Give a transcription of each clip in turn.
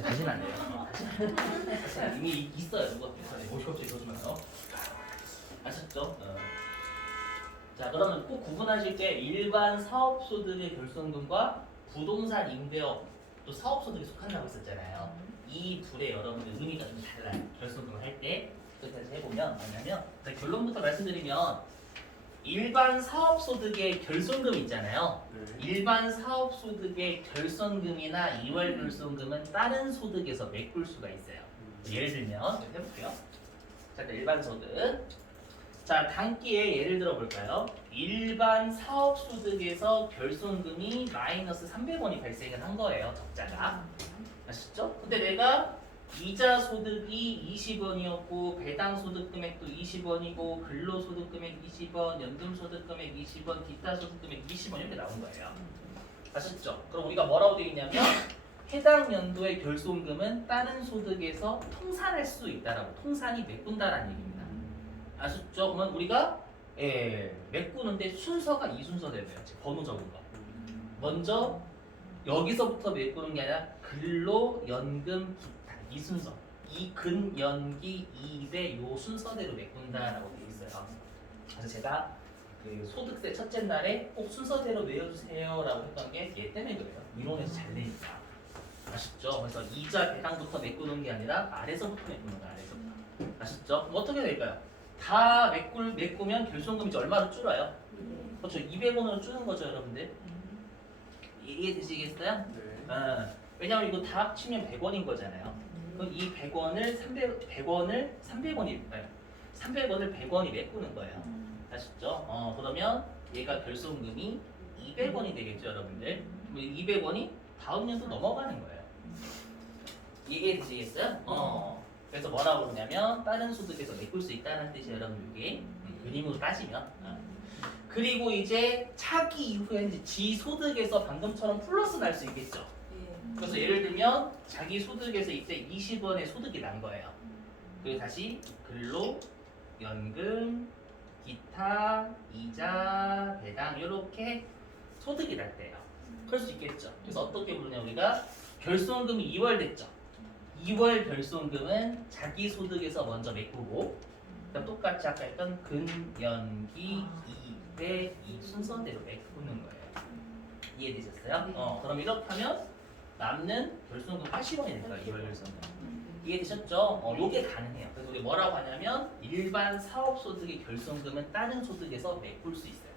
다시는 안 돼요. 다시는 이미 있어요. 이거 갑자기 그러지마요. 아셨죠? 자, 그러면 꼭 구분하실 게 일반 사업소득의 결손금과 부동산 임대업 또 사업소득에 속한다고 했었잖아요. 이 둘의 여러분들 의미가 좀 달라요. 결손금을 할 때. 그래서 해보면 뭐냐면 결론부터 말씀드리면 일반 사업소득의 결손금 있잖아요. 일반 사업소득의 결손금이나 이월 결손금은 다른 소득에서 메꿀 수가 있어요. 예를 들면 해볼게요. 자, 일반 소득. 자, 단기에 예를 들어 볼까요? 일반 사업소득에서 결손금이 마이너스 300원이 발생을 한 거예요. 적자가. 아시죠? 근데 내가 이자 소득이 20원이었고 배당 소득 금액도 20원이고 근로 소득 금액 20원, 연금 소득 금액 20원, 기타 소득 금액 20원 이렇게 나온 거예요. 아셨죠? 그럼 우리가 뭐라고 되어 있냐면 해당 연도의 결손금은 다른 소득에서 통산할 수 있다라고 통산이 메꾼다라는 얘기입니다. 아셨죠? 그러면 우리가 메꾸는데 순서가 이 순서대로 돼요. 번호 적은 거. 먼저 여기서부터 메꾸는 게 아니라 근로, 연금, 기타 이 순서, 이 근, 연기, 이대 요 순서대로 메꾼다라고 되어 있어요. 그래서 제가 그 소득세 첫째 날에 꼭 순서대로 외워주세요라고 했던 게 얘 때문에 그래요. 이론에서 잘 내니까. 아쉽죠? 그래서 이자 배당부터 메꾸는 게 아니라 아래서부터 메꾸는 거예요. 아래서부터. 아쉽죠? 그럼 어떻게 될까요? 다 메꾸면 결손금이 이제 얼마로 줄어요? 그렇죠. 200원으로 줄는 거죠, 여러분들. 이해되시겠어요? 네. 왜냐면 이거 다 합치면 100원인 거잖아요. 그럼 이 100원을 300원이 100원이 메꾸는 거예요. 아시죠? 그러면 얘가 결손금이 200원이 되겠죠, 여러분들. 200원이 다음 년도 넘어가는 거예요. 이해되시겠어요? 그래서 뭐라고 그러냐면 다른 소득에서 메꿀 수 있다는 뜻이에요, 여러분. 이게 그림으로 따지면. 그리고 이제 차기 이후에 이제 지 소득에서 방금처럼 플러스 날 수 있겠죠. 그래서 예를 들면 자기 소득에서 이때 20원의 소득이 난 거예요. 그리고 다시 근로, 연금, 기타, 이자, 배당 이렇게 소득이 날 때요. 그럴 수 있겠죠. 그래서 어떻게 부르냐 우리가 결손금이 2월 됐죠. 2월 결손금은 자기 소득에서 먼저 메꾸고 그다음 똑같이 아까 했던 근, 연기, 이대 이 순서대로 메꾸는 거예요. 이해되셨어요? 그럼 이렇게 하면 남는 결손금 80원이 될까요? 2월 결손금. 이해되셨죠? 요게 가능해요. 그래서 우리 뭐라고 하냐면 일반 사업소득의 결손금은 다른 소득에서 메꿀 수 있어요.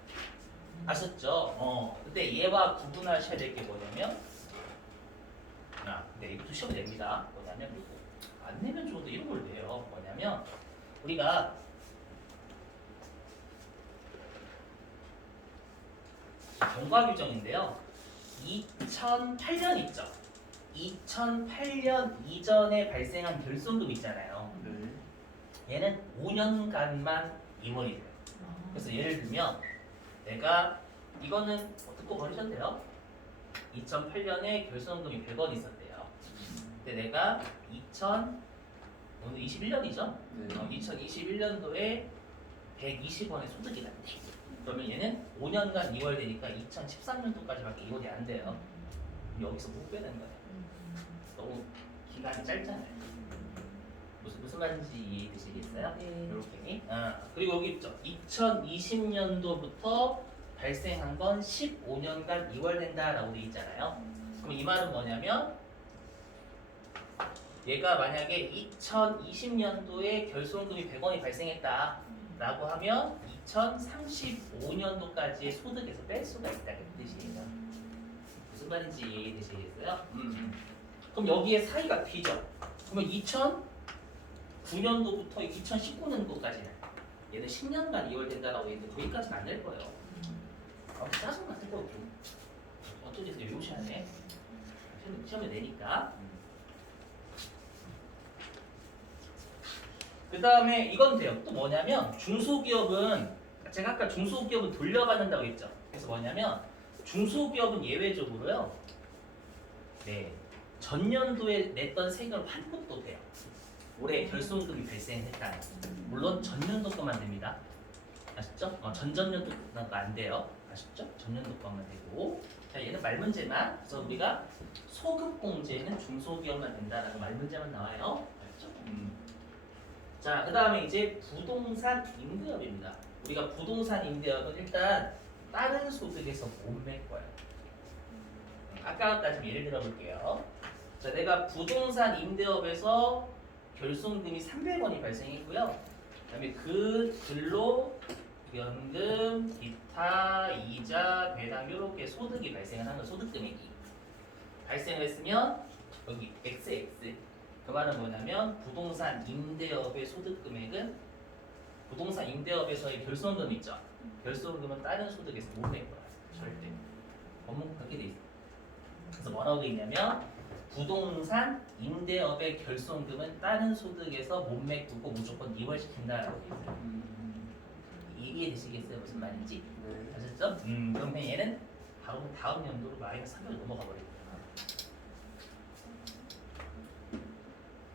아셨죠? 근데 얘와 구분하셔야 될 게 뭐냐면 근데 이것도 시험에 냅니다. 뭐냐면 안 내면 좋은데 이런 걸 내요. 뭐냐면 우리가 경과 규정인데요. 2008년 있죠. 2008년 이전에 발생한 결손금 있잖아요. 얘는 5년간만 이월이 돼요. 그래서 예를 들면 내가 이거는 듣고 버리셔도 돼요. 2008년에 결손금이 100원 있었대요. 근데 내가 오늘 21년이죠? 2021년도에 120원의 소득이 났대. 그러면 얘는 5년간 2월 되니까 2013년도까지밖에 이월이 안 돼요. 여기서 못 빼는 거예요. 너무 기간이 짧잖아요. 무슨 말인지 이해되시겠어요? 네. 이렇게. 그리고 여기 있죠. 2020년도부터 발생한 건 15년간 2월 된다라고 되어 있잖아요. 그럼 이 말은 뭐냐면 얘가 만약에 2020년도에 결손금이 100원이 발생했다라고 하면 2035년도까지의 소득에서 뺄 수가 있다는 뜻이에요. 무슨 말인지 이해되시겠어요? 그럼 여기에 사이가 비죠. 그러면 2009년도부터 2019년도까지는 얘는 10년간 2월 된다라고 했는데 거기까지는 안 될 거예요. 짜증 났을 거고 좀 어쩐지 외우셔야 돼. 시험에 내니까. 그 다음에 이건 돼요. 또 뭐냐면 중소기업은 제가 아까 중소기업은 돌려받는다고 했죠. 그래서 뭐냐면 중소기업은 예외적으로요. 전년도에 냈던 세금을 환급도 돼요. 올해 결손금이 발생했다. 물론 전년도 것만 됩니다. 아시죠? 전전년도는 안 돼요. 아셨죠? 전년도과만 되고. 자, 얘는 말문제만. 그래서 우리가 소급공제는 중소기업만 된다라고 말문제만 나와요. 알죠? 자, 그 다음에 이제 부동산 임대업입니다. 우리가 부동산 임대업은 일단 다른 소득에서 못 메꿔요. 아까부터 좀 예를 들어 볼게요. 자, 내가 부동산 임대업에서 결손금이 300원이 발생했고요. 그다음에 그 들로 연금, 기타, 이자, 배당 이렇게 소득이 발생을 하는 소득 금액이 발생을 했으면 여기 XX 그 말은 뭐냐면 부동산 임대업의 소득 금액은 부동산 임대업에서의 결손금 있죠. 결손금은 다른 소득에서 못 낼 거야. 절대. 법문 그렇게 돼 있어. 그래서 뭐라고 돼 있냐면 부동산 임대업의 결손금은 다른 소득에서 못 메꾸고 무조건 이월시킨다라고 돼 있어요. 이해되시겠어요? 무슨 말인지? 네. 아셨죠? 그러면 얘는 바로 다음 연도로 마이너스 3을 넘어가 버릴 거예요.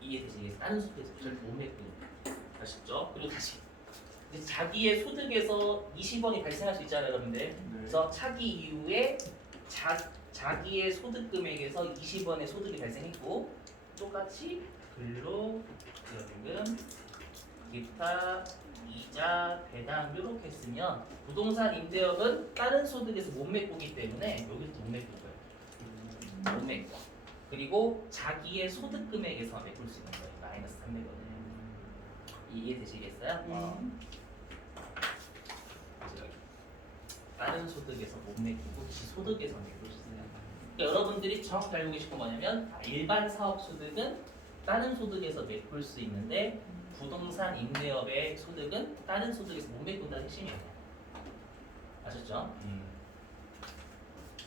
이해되시겠어요? 다른 소득에서 절대 못 메꾸니까. 아셨죠? 그리고 다시 이제 자기의 소득에서 20원이 발생할 수 있잖아요, 여러분들. 그래서 차기 이후에 자기의 소득 금액에서 20원의 소득이 발생했고 똑같이 근로, 연금, 기타, 이자, 배당 이렇게 했으면 부동산 임대업은 다른 소득에서 못 메꾸기 때문에 여기서 못 메꿀 거예요. 못 메꿔. 그리고 자기의 소득 금액에서 메꿀 수 있는 거예요. 마이너스 300원을. 이해되시겠어요? 다른 소득에서 못 메꾸고 지 소득에서 메꿀 수 있어요. 그러니까 여러분들이 정확히 알고 계신 건 뭐냐면 일반 사업 소득은 다른 소득에서 메꿀 수 있는데 부동산 임대업의 소득은 다른 소득에서 못 메꾼다는 핵심이에요. 아셨죠?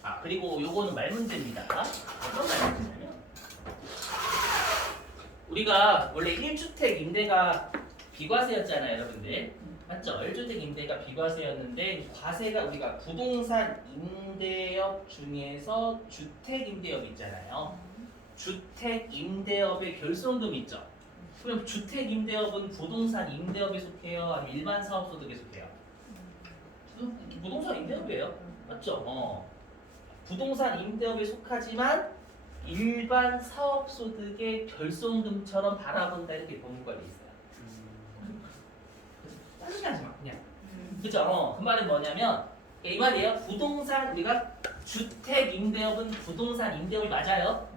아 그리고 요거는 말문제입니다. 어떤 말문제냐면 우리가 원래 1주택 임대가 비과세였잖아요, 여러분들. 맞죠? 1주택 임대가 비과세였는데 과세가 우리가 부동산 임대업 중에서 주택 임대업 있잖아요. 주택 임대업의 결손금 있죠. 그럼 주택 임대업은 부동산 임대업에 속해요? 아니면 일반 사업소득에 속해요? 부동산 임대업이에요. 맞죠? 부동산 임대업에 속하지만 일반 사업소득의 결손금처럼 바라본다 이렇게 법무가 돼 있어요. 따지게 하지 마 그냥. 그죠? 그 말은 뭐냐면 이 말이에요. 부동산 우리가 주택 임대업은 부동산 임대업이 맞아요.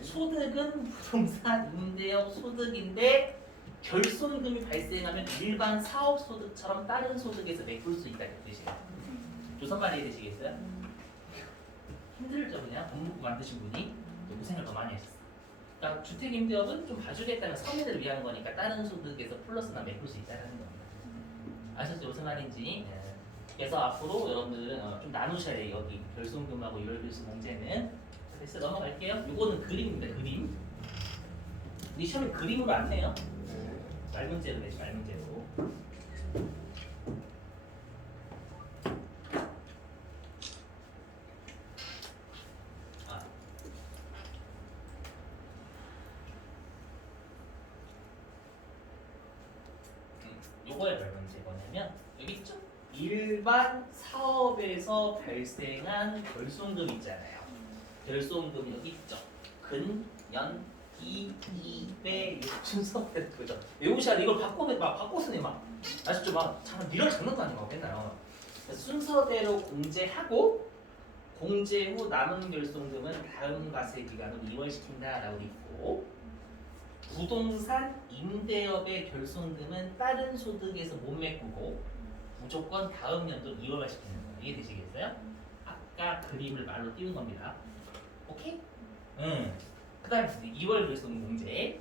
소득은 부동산 임대업 소득인데 결손금이 발생하면 일반 사업 소득처럼 다른 소득에서 메꿀 수 있다는 뜻이에요. 조선말 이해되시겠어요? 힘들죠 그냥 법무부 만드신 분이 고생을 더 많이 하셨어요. 그러니까 주택 임대업은 좀 봐주겠다는 서민을 위한 거니까 다른 소득에서 플러스나 메꿀 수 있다는 겁니다. 아셨죠? 무슨 말인지? 네. 그래서 앞으로 여러분들은 좀 나누셔야 돼요. 여기 결손금하고 이월결손 문제는. 됐어 넘어갈게요. 이거는 그림입니다. 그림. 우리 시험에 그림으로 안 내요. 말문제로 내지 말문제로. 요거의 말문제 뭐냐면 여기 있죠? 일반 사업에서 발생한 결손금 있잖아요. 결손금 여기 있죠. 근, 연, 기, 배 순서대로 그죠? 외우셔야 돼. 이걸 바꿔서 내 막. 아시죠? 막 이런 장난도 아니고 맨날. 순서대로 공제하고 공제 후 남은 결손금은 다음 과세 기간으로 이월시킨다라고 있고 부동산 임대업의 결손금은 다른 소득에서 못 메꾸고 무조건 다음 연도 2월만 시키는 거예요. 이해되시겠어요? 아까 그림을 말로 띄운 겁니다. 오케이? 그 다음에 2월 결손금 문제.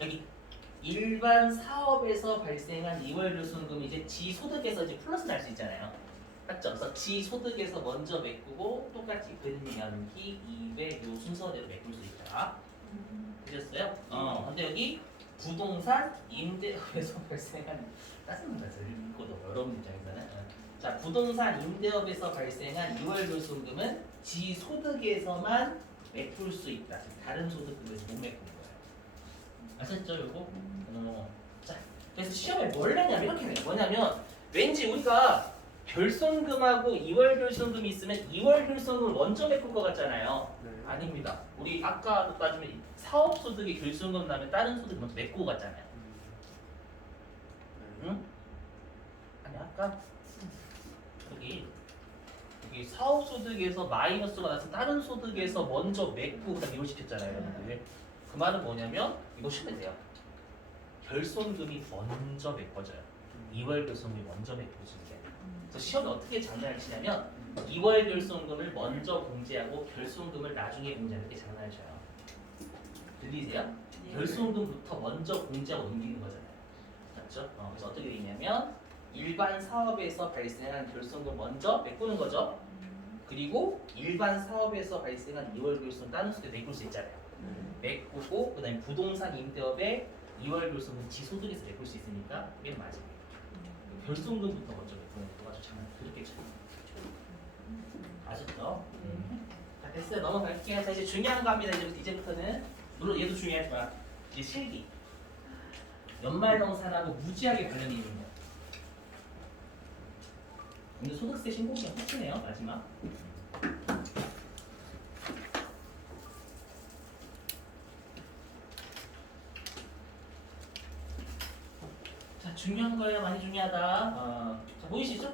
여기 일반 사업에서 발생한 2월 결손금이 이제 지 소득에서 이제 플러스 날 수 있잖아요. 맞죠? 그래서 지 소득에서 먼저 메꾸고 똑같이 근연기 2배 요 순서대로 메꿀 수 있다. 되셨어요? 근데 여기 부동산 임대업에서 발생한 따뜻한 것을 읽고도 어려운 입장에서는 자 부동산 임대업에서 발생한 2월 결손금은 지 소득에서만 메꿀 수 있다. 다른 소득금에서 못 메꾸는 거예요. 아셨죠, 요거? 자, 그래서 시험에 뭘 내냐면 이렇게 내요. 뭐냐면 왠지 우리가 결손금하고 2월 결손금이 있으면 2월 결손금을 먼저 메꿀 것 같잖아요. 네. 아닙니다. 우리 아까 따지면 사업소득이 결손금 나면 다른 소득 먼저 메꾸고 갔잖아요. 응? 아니 아까 여기 사업소득에서 마이너스가 나서 다른 소득에서 먼저 메꾸고 그다음 이걸 시켰잖아요. 여러분들. 그 말은 뭐냐면 이거 쉬면 돼요. 결손금이 먼저 메꿔져요. 2월 결손금이 먼저 메꿔지는 게. 그래서 시험에 어떻게 장난을 치냐면 2월 결손금을 먼저 공제하고 결손금을 나중에 공제하는 게 장난을 쳐요. 들리세요? 결손금부터 먼저 공제하고 넘기는 거잖아요. 맞죠? 그래서 어떻게 되냐면 일반 사업에서 발생한 결손금 먼저 메꾸는 거죠. 그리고 일반 사업에서 발생한 2월 결손 다른 수도 메꿀 수 있잖아요. 메꾸고 그다음에 부동산 임대업에 2월 결손금 지소득에서 메꿀 수 있으니까 그게 맞아요. 결손금부터 먼저 메꾸는 거 아주 장난 그렇게 쳐요. 아셨죠? 자 됐어요. 넘어갈게요. 자 이제 중요한 거 합니다. 이제부터는 물론 얘도 중요하지만 이제 실기 연말정산하고 무지하게 관련이 있는 거. 오늘 소득세 신고기가 끝이네요. 마지막. 자 중요한 거예요. 많이 중요하다. 자 보이시죠?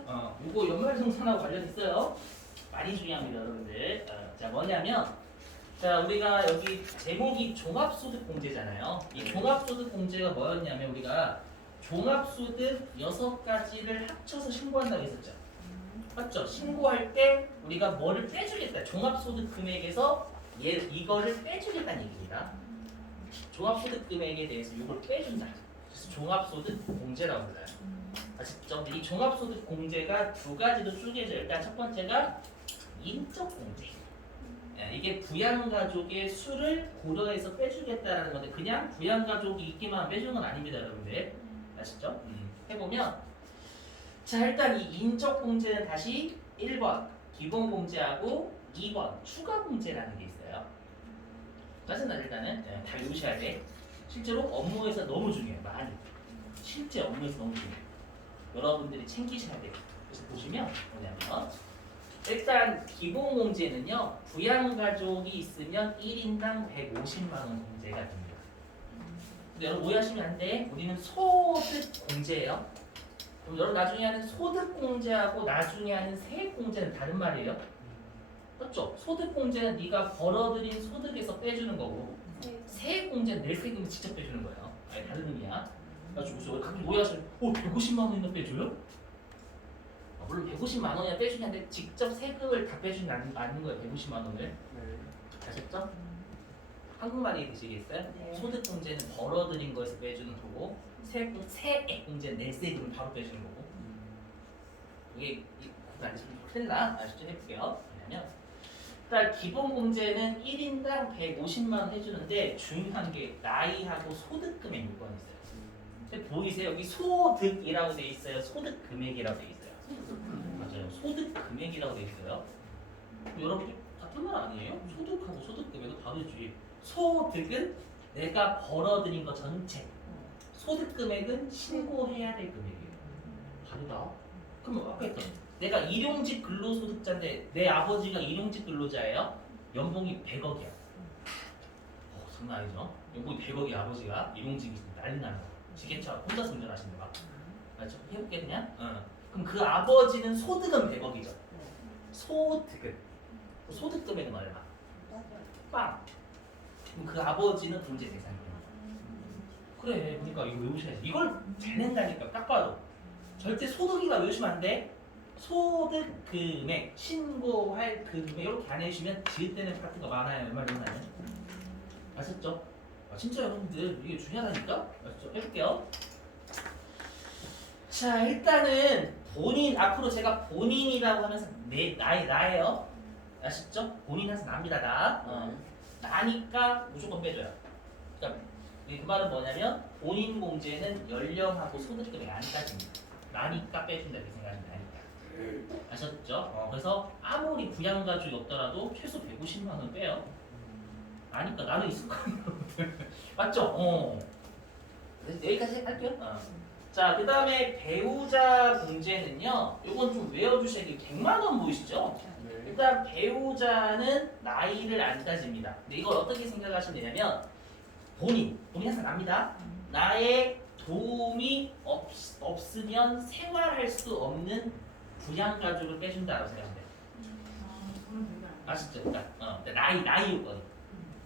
요거 연말정산하고 관련 있어요. 많이 중요합니다, 여러분들. 자 뭐냐면 자 우리가 여기 제목이 종합소득공제잖아요. 이 종합소득공제가 뭐였냐면 우리가 종합소득 6가지를 합쳐서 신고한다고 했었죠. 맞죠? 신고할 때 우리가 뭐를 빼주겠다. 종합소득 금액에서 이거를 빼주겠다는 얘기입니다. 종합소득 금액에 대해서 이걸 빼준다. 그래서 종합소득 공제라고 불러요. 아시죠? 이 종합소득 공제가 두 가지로 쪼개져요. 일단 첫 번째가 인적 공제. 이게 부양가족의 수를 고려해서 빼주겠다라는 건데 그냥 부양가족이 있기만 하면 빼주는 건 아닙니다, 여러분들. 아시죠? 해보면 자 일단 이 인적 공제는 다시 1번 기본 공제하고 2번 추가 공제라는 게 있어요. 짜증나 일단은 다 외우셔야 돼. 실제로 업무에서 너무 중요해요. 많이 실제 업무에서 너무 중요해요. 여러분들이 챙기셔야 돼요. 그래서 보시면 뭐냐면 일단 기본 공제는요 부양가족이 있으면 1인당 150만 원 공제가 됩니다. 근데 여러분 오해하시면 안 돼. 우리는 소득 공제예요. 그럼 여러분 나중에 하는 소득 공제하고 나중에 하는 세액 공제는 다른 말이에요. 맞죠? 소득 공제는 네가 벌어들인 소득에서 빼주는 거고 세액 공제는 낼 세금을 직접 빼주는 거예요. 아니 다른 의미야. 그래서 가끔 오해하시면 150만 원이나 빼줘요? 물론 150만 원이나 빼주긴 한데 직접 세금을 다 빼주진 않는 거예요. 150만 원을. 네. 아셨죠? 한국말이 되시겠어요? 네. 소득 공제는 벌어들인 거에서 빼주는 거고 세액 공제는 낼 세금을 바로 빼주는 거고 이게 그거 안 했으면 큰일 나. 아시죠? 해볼게요. 왜냐면 일단 기본 공제는 1인당 150만 원 해주는데 중요한 게 나이하고 소득 금액 요건이 있어요. 근데 보이세요? 여기 소득이라고 돼 있어요. 소득 금액이라고 돼 있어요. 맞아요. 소득 금액이라고 돼 있어요. 여러분들 같은 말 아니에요? 소득하고 소득 금액은 다르지. 소득은 내가 벌어들인 거 전체. 소득 금액은 신고해야 될 금액이에요. 다르다. 그럼 아까 했던 내가 일용직 근로소득자인데 내 아버지가 일용직 근로자예요. 연봉이 100억이야. 장난 아니죠? 연봉이 100억이 아버지가 일용직이 난리 나는 거. 지게차 혼자서 운전하시는데 막. 맞죠? 해볼게 그냥. 그럼 그 아버지는 소득은 100억이죠. 소득은 소득 금액은 얼마? 빵. 그럼 그 아버지는 공제 대상이에요. 그래, 그러니까 이거 외우셔야지. 이걸 잘 낸다니까 딱 봐도. 절대 소득이가 외우시면 안 돼. 소득 금액, 신고할 금액 이렇게 안 해주시면 지을 때는 파트가 많아요. 웬만하면. 아셨죠? 진짜 여러분들 이게 중요하다니까? 아셨죠? 해볼게요. 자 일단은 본인 앞으로 제가 본인이라고 하면서 나예요. 아셨죠? 본인 해서 납니다 나. 나니까 무조건 빼줘요. 그러니까 그 말은 뭐냐면 본인 공제는 연령하고 소득금액 안 따집니다. 나니까 빼준다 이렇게 생각하시면 되니까. 아셨죠? 그래서 아무리 부양가족이 없더라도 최소 150만 원 빼요. 나니까 나는 있을 거 아니에요. 맞죠? 그래서 여기까지 할게요. 자, 그 다음에 배우자 공제는요. 요건 좀 외워주셔야 100만 원 보이시죠? 네. 일단 배우자는 나이를 안 따집니다. 근데 이걸 어떻게 생각하시면 되냐면 본인 항상 납니다. 나의 도움이 없으면 생활할 수 없는 부양가족을 빼준다고 생각하면 돼요. 아시죠? 그러니까 나이 요건.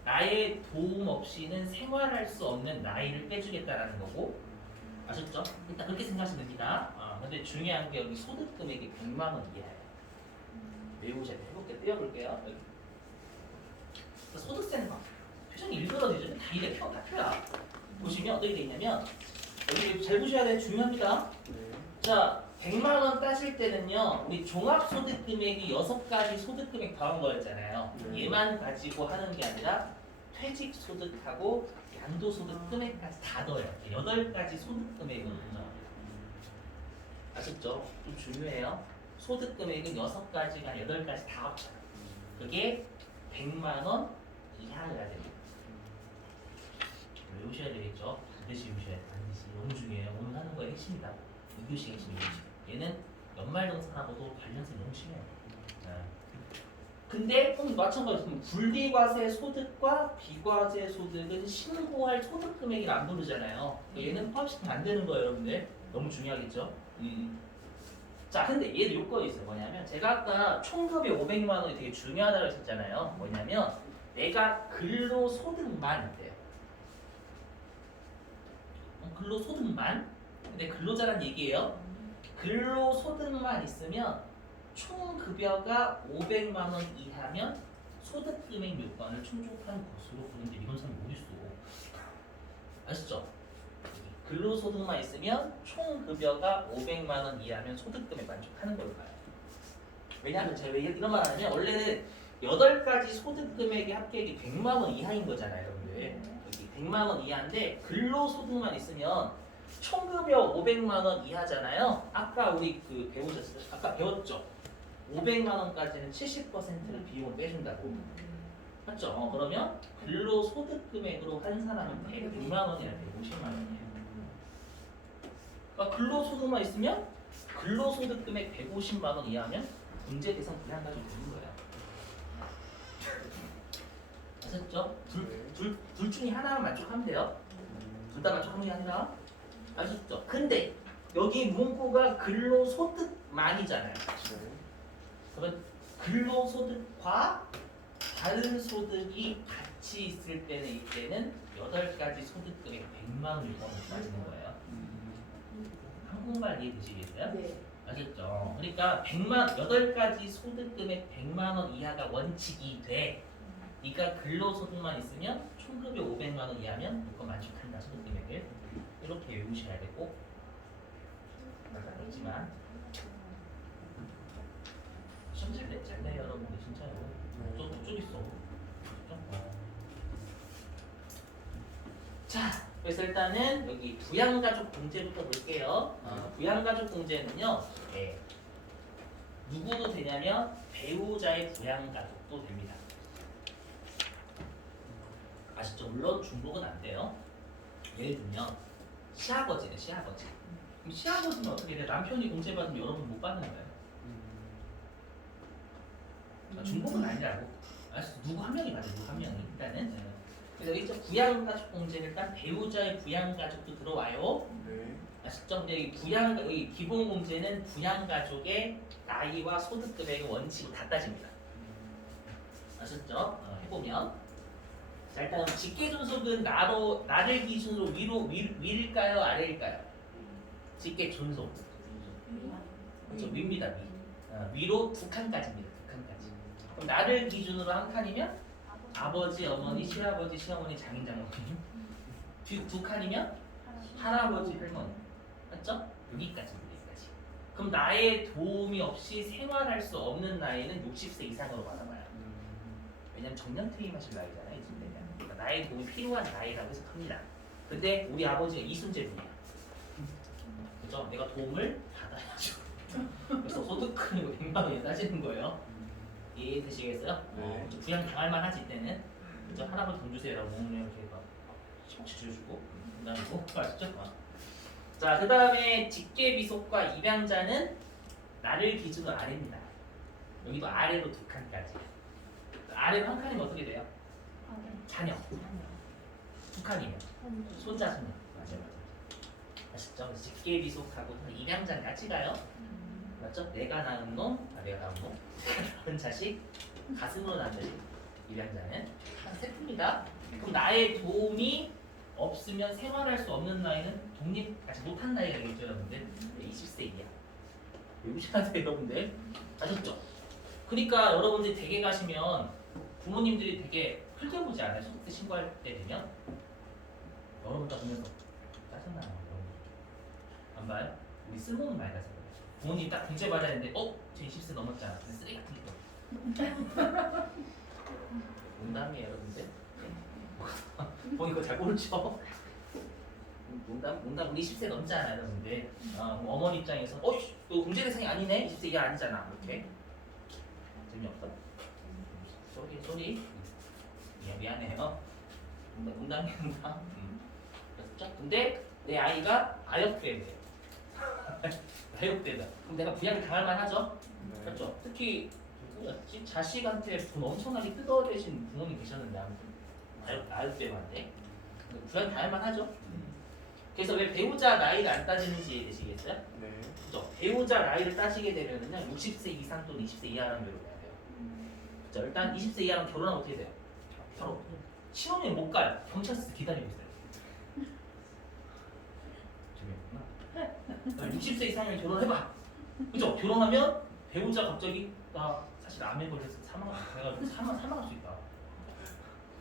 나의 도움 없이는 생활할 수 없는 나이를 빼주겠다라는 거고, 아셨죠? 일단 그렇게 생각하시면 됩니다. 근데 중요한 게 여기 소득 금액이 100만 원 이하예요. 외우셔야 돼요. 해볼게요. 떼어볼게요. 여기. 소득세는 막 표정이 일그러지죠? 다 이래 다 표야. 보시면 어떻게 돼 있냐면 여기 잘 보셔야 돼요. 중요합니다. 네. 자, 100만 원 따실 때는요, 우리 종합소득 금액이 6가지 소득 금액 더한 거였잖아요. 네. 얘만 가지고 하는 게 아니라 퇴직소득하고 양도소득 금액까지 다 더해요. 8가지 소득 금액을 인정합니다. 아셨죠? 좀 중요해요. 소득 금액은 6가지가 8가지 다 합쳐요. 그게 100만 원 이하여야 됩니다. 외우셔야 되겠죠? 반드시 외우셔야 돼요. 반드시. 너무 중요해요. 오늘 하는 거의 핵심이다. 2교시 핵심, 2교시. 얘는 연말정산하고도 관련성이 너무 심해요. 근데 마찬가지로 분리과세 소득과 비과세 소득은 신고할 소득 금액을 안 부르잖아요. 얘는 포함시키면 안 되는 거예요, 여러분들. 너무 중요하겠죠? 자, 근데 얘도 요건이 있어요. 뭐냐면 제가 아까 총급이 500만 원이 되게 중요하다고 했었잖아요. 뭐냐면 내가 근로소득만 있대요. 근로소득만? 근데 근로자란 얘기예요. 근로소득만 있으면 총 급여가 500만 원 이하면 소득금액 요건을 충족한 것으로 보는데 이런 사람이 어디 있어? 아시죠? 근로소득만 있으면 총 급여가 500만 원 이하면 소득금액 만족하는 걸로 봐요. 왜냐하면 제가 왜 이런 말 하냐면 원래는 8가지 소득금액의 합계액이 100만 원 이하인 거잖아요, 여러분들. 여기 100만 원 이하인데 근로소득만 있으면 총급여 500만 원 이하잖아요. 아까 우리 그 배우셨어요? 아까 배웠죠? 500만 원까지는 70%를 비용을 빼준다고. 맞죠? 그러면 근로소득 금액으로 한 사람은 100만 원이나 150만 원이에요. 그러니까 근로소득만 있으면 근로소득 금액 150만 원 이하면 문제 대상 부양가족이 되는 거예요. 아셨죠? 둘 중에 하나만 만족하면 돼요. 둘 다 만족하는 게 아니라. 아셨죠? 근데 여기 문구가 근로소득만이잖아요. 그러면 근로소득과 다른 소득이 같이 있을 때는 이때는 8가지 소득금액 100만 원 요건을 따지는 거예요. 한국말 이해되시겠어요? 네. 아셨죠? 그러니까 8가지 소득금액 100만 원 이하가 원칙이 돼. 그러니까 근로소득만 있으면 총급여 500만 원 이하면 무조건 만족한다, 소득금액을. 이렇게 외우셔야 되고, 아까 했지만 시험 잘 내요, 여러분들. 진짜요. 좀 있어. 자, 그래서 일단은 여기 부양가족 공제부터 볼게요. 부양가족 공제는요, 누구도 되냐면 배우자의 부양가족도 됩니다. 아시죠? 물론 중복은 안 돼요. 예를 들면 시아버지네, 시아버지. 그럼 시아버지는 어떻게 돼? 남편이 공제받으면 여러분 못 받는 거예요. 중복은 아니라고. 아시죠? 누구 한 명이 받아요, 누구 한 명이. 일단은. 그래서 여기 부양가족 공제는 일단 배우자의 부양가족도 들어와요. 네. 아시죠? 근데 여기 기본 공제는 부양가족의 나이와 소득금액의 원칙을 다 따집니다. 아셨죠? 해보면. 자, 일단 직계존속은 나를 기준으로 위일까요? 아래일까요? 직계존속. 그렇죠. 위입니다. 위로 2칸까지입니다. 2칸까지. 그럼 나를 기준으로 한 칸이면 아버지, 어머니, 시아버지, 시어머니, 장인, 장모님. 두 칸이면 할아버지, 할머니. 맞죠? 여기까지. 그럼 나의 도움이 없이 생활할 수 없는 나이는 60세 이상으로 받아봐요. 왜냐면 정년 퇴임하실 나이잖아요. 이쯤 되면. 그러니까 나의 도움이 필요한 나이라고 해석합니다. 근데 우리 아버지가 이순재분이야. 그죠? 내가 도움을 받아야죠. 그래서 소득금액 100만 원이 따지는 거예요. 이해되시겠어요? 네. 부양 당할 만하지 때는. 그죠? 할아버지 돈 주세요라고 오늘 이렇게 막 10억씩 주고 그다음에 아시죠? 자, 그 다음에 직계비속과 입양자는 나를 기준으로 아래입니다. 여기도 아래로 두 칸까지. 아래 한 칸이면 어떻게 돼요? 자녀. 두 칸이면 손자 손녀. 맞아요. 아시죠? 직계비속하고 입양자는 같이 가요. 맞죠? 내가 낳은 놈, 내가 낳은 놈, 낳은 자식, 가슴으로 낳은 자식, 입양자는 한 세트입니다. 그럼 나의 도움이 없으면 생활할 수 없는 나이는 독립하지 못한 나이가 되겠죠, 여러분들. 20세 이하. 외우셔야 돼요, 여러분들. 아셨죠? 그러니까 여러분들이 댁에 가시면 부모님들이 되게 흘겨보지 않아요? 소득세 신고할 때 되면? 여러분 다 보면서 짜증나요, 여러분. 안 봐요? 우리 쓸모는 많이 가서 그래요. 부모님 딱 공제 받아야 되는데 저 20세 넘었잖아. 근데 쓰레기 같은 거. 농담이에요, 여러분들. 본인 거 잘 모르죠? 농담 우리 10세 넘잖아요, 여러분들. 어머니 입장에서 너 공제 대상이 아니네? 20세 이하 아니잖아. 이렇게 재미없어? 쏘리. 미안해요. 농담이에요, 농담. 그렇죠? 근데 내 아이가 아역대네. 아역대다. 그럼 내가 부양을 당할 만하죠? 그렇죠? 특히 누구였지? 자식한테 돈 엄청나게 뜯어대신 부모님 계셨는데 아무튼 아역대한테 부양 당할 만하죠? 그래서 왜 배우자 나이를 안 따지는지 이해되시겠어요? 네. 그죠? 배우자 나이를 따지게 되면은요 60세 이상 또는 20세 이하라는 결혼을 해야 돼요. 그죠? 일단 20세 이하면 결혼하면 어떻게 돼요? 결혼. 신혼여행 못 가요. 경찰서 기다리고 있어요. 재미없구나. 60세 이상이면 결혼해봐. 그죠? 결혼하면 배우자 갑자기 나 사실 암에 걸려서 사망할 수 있다.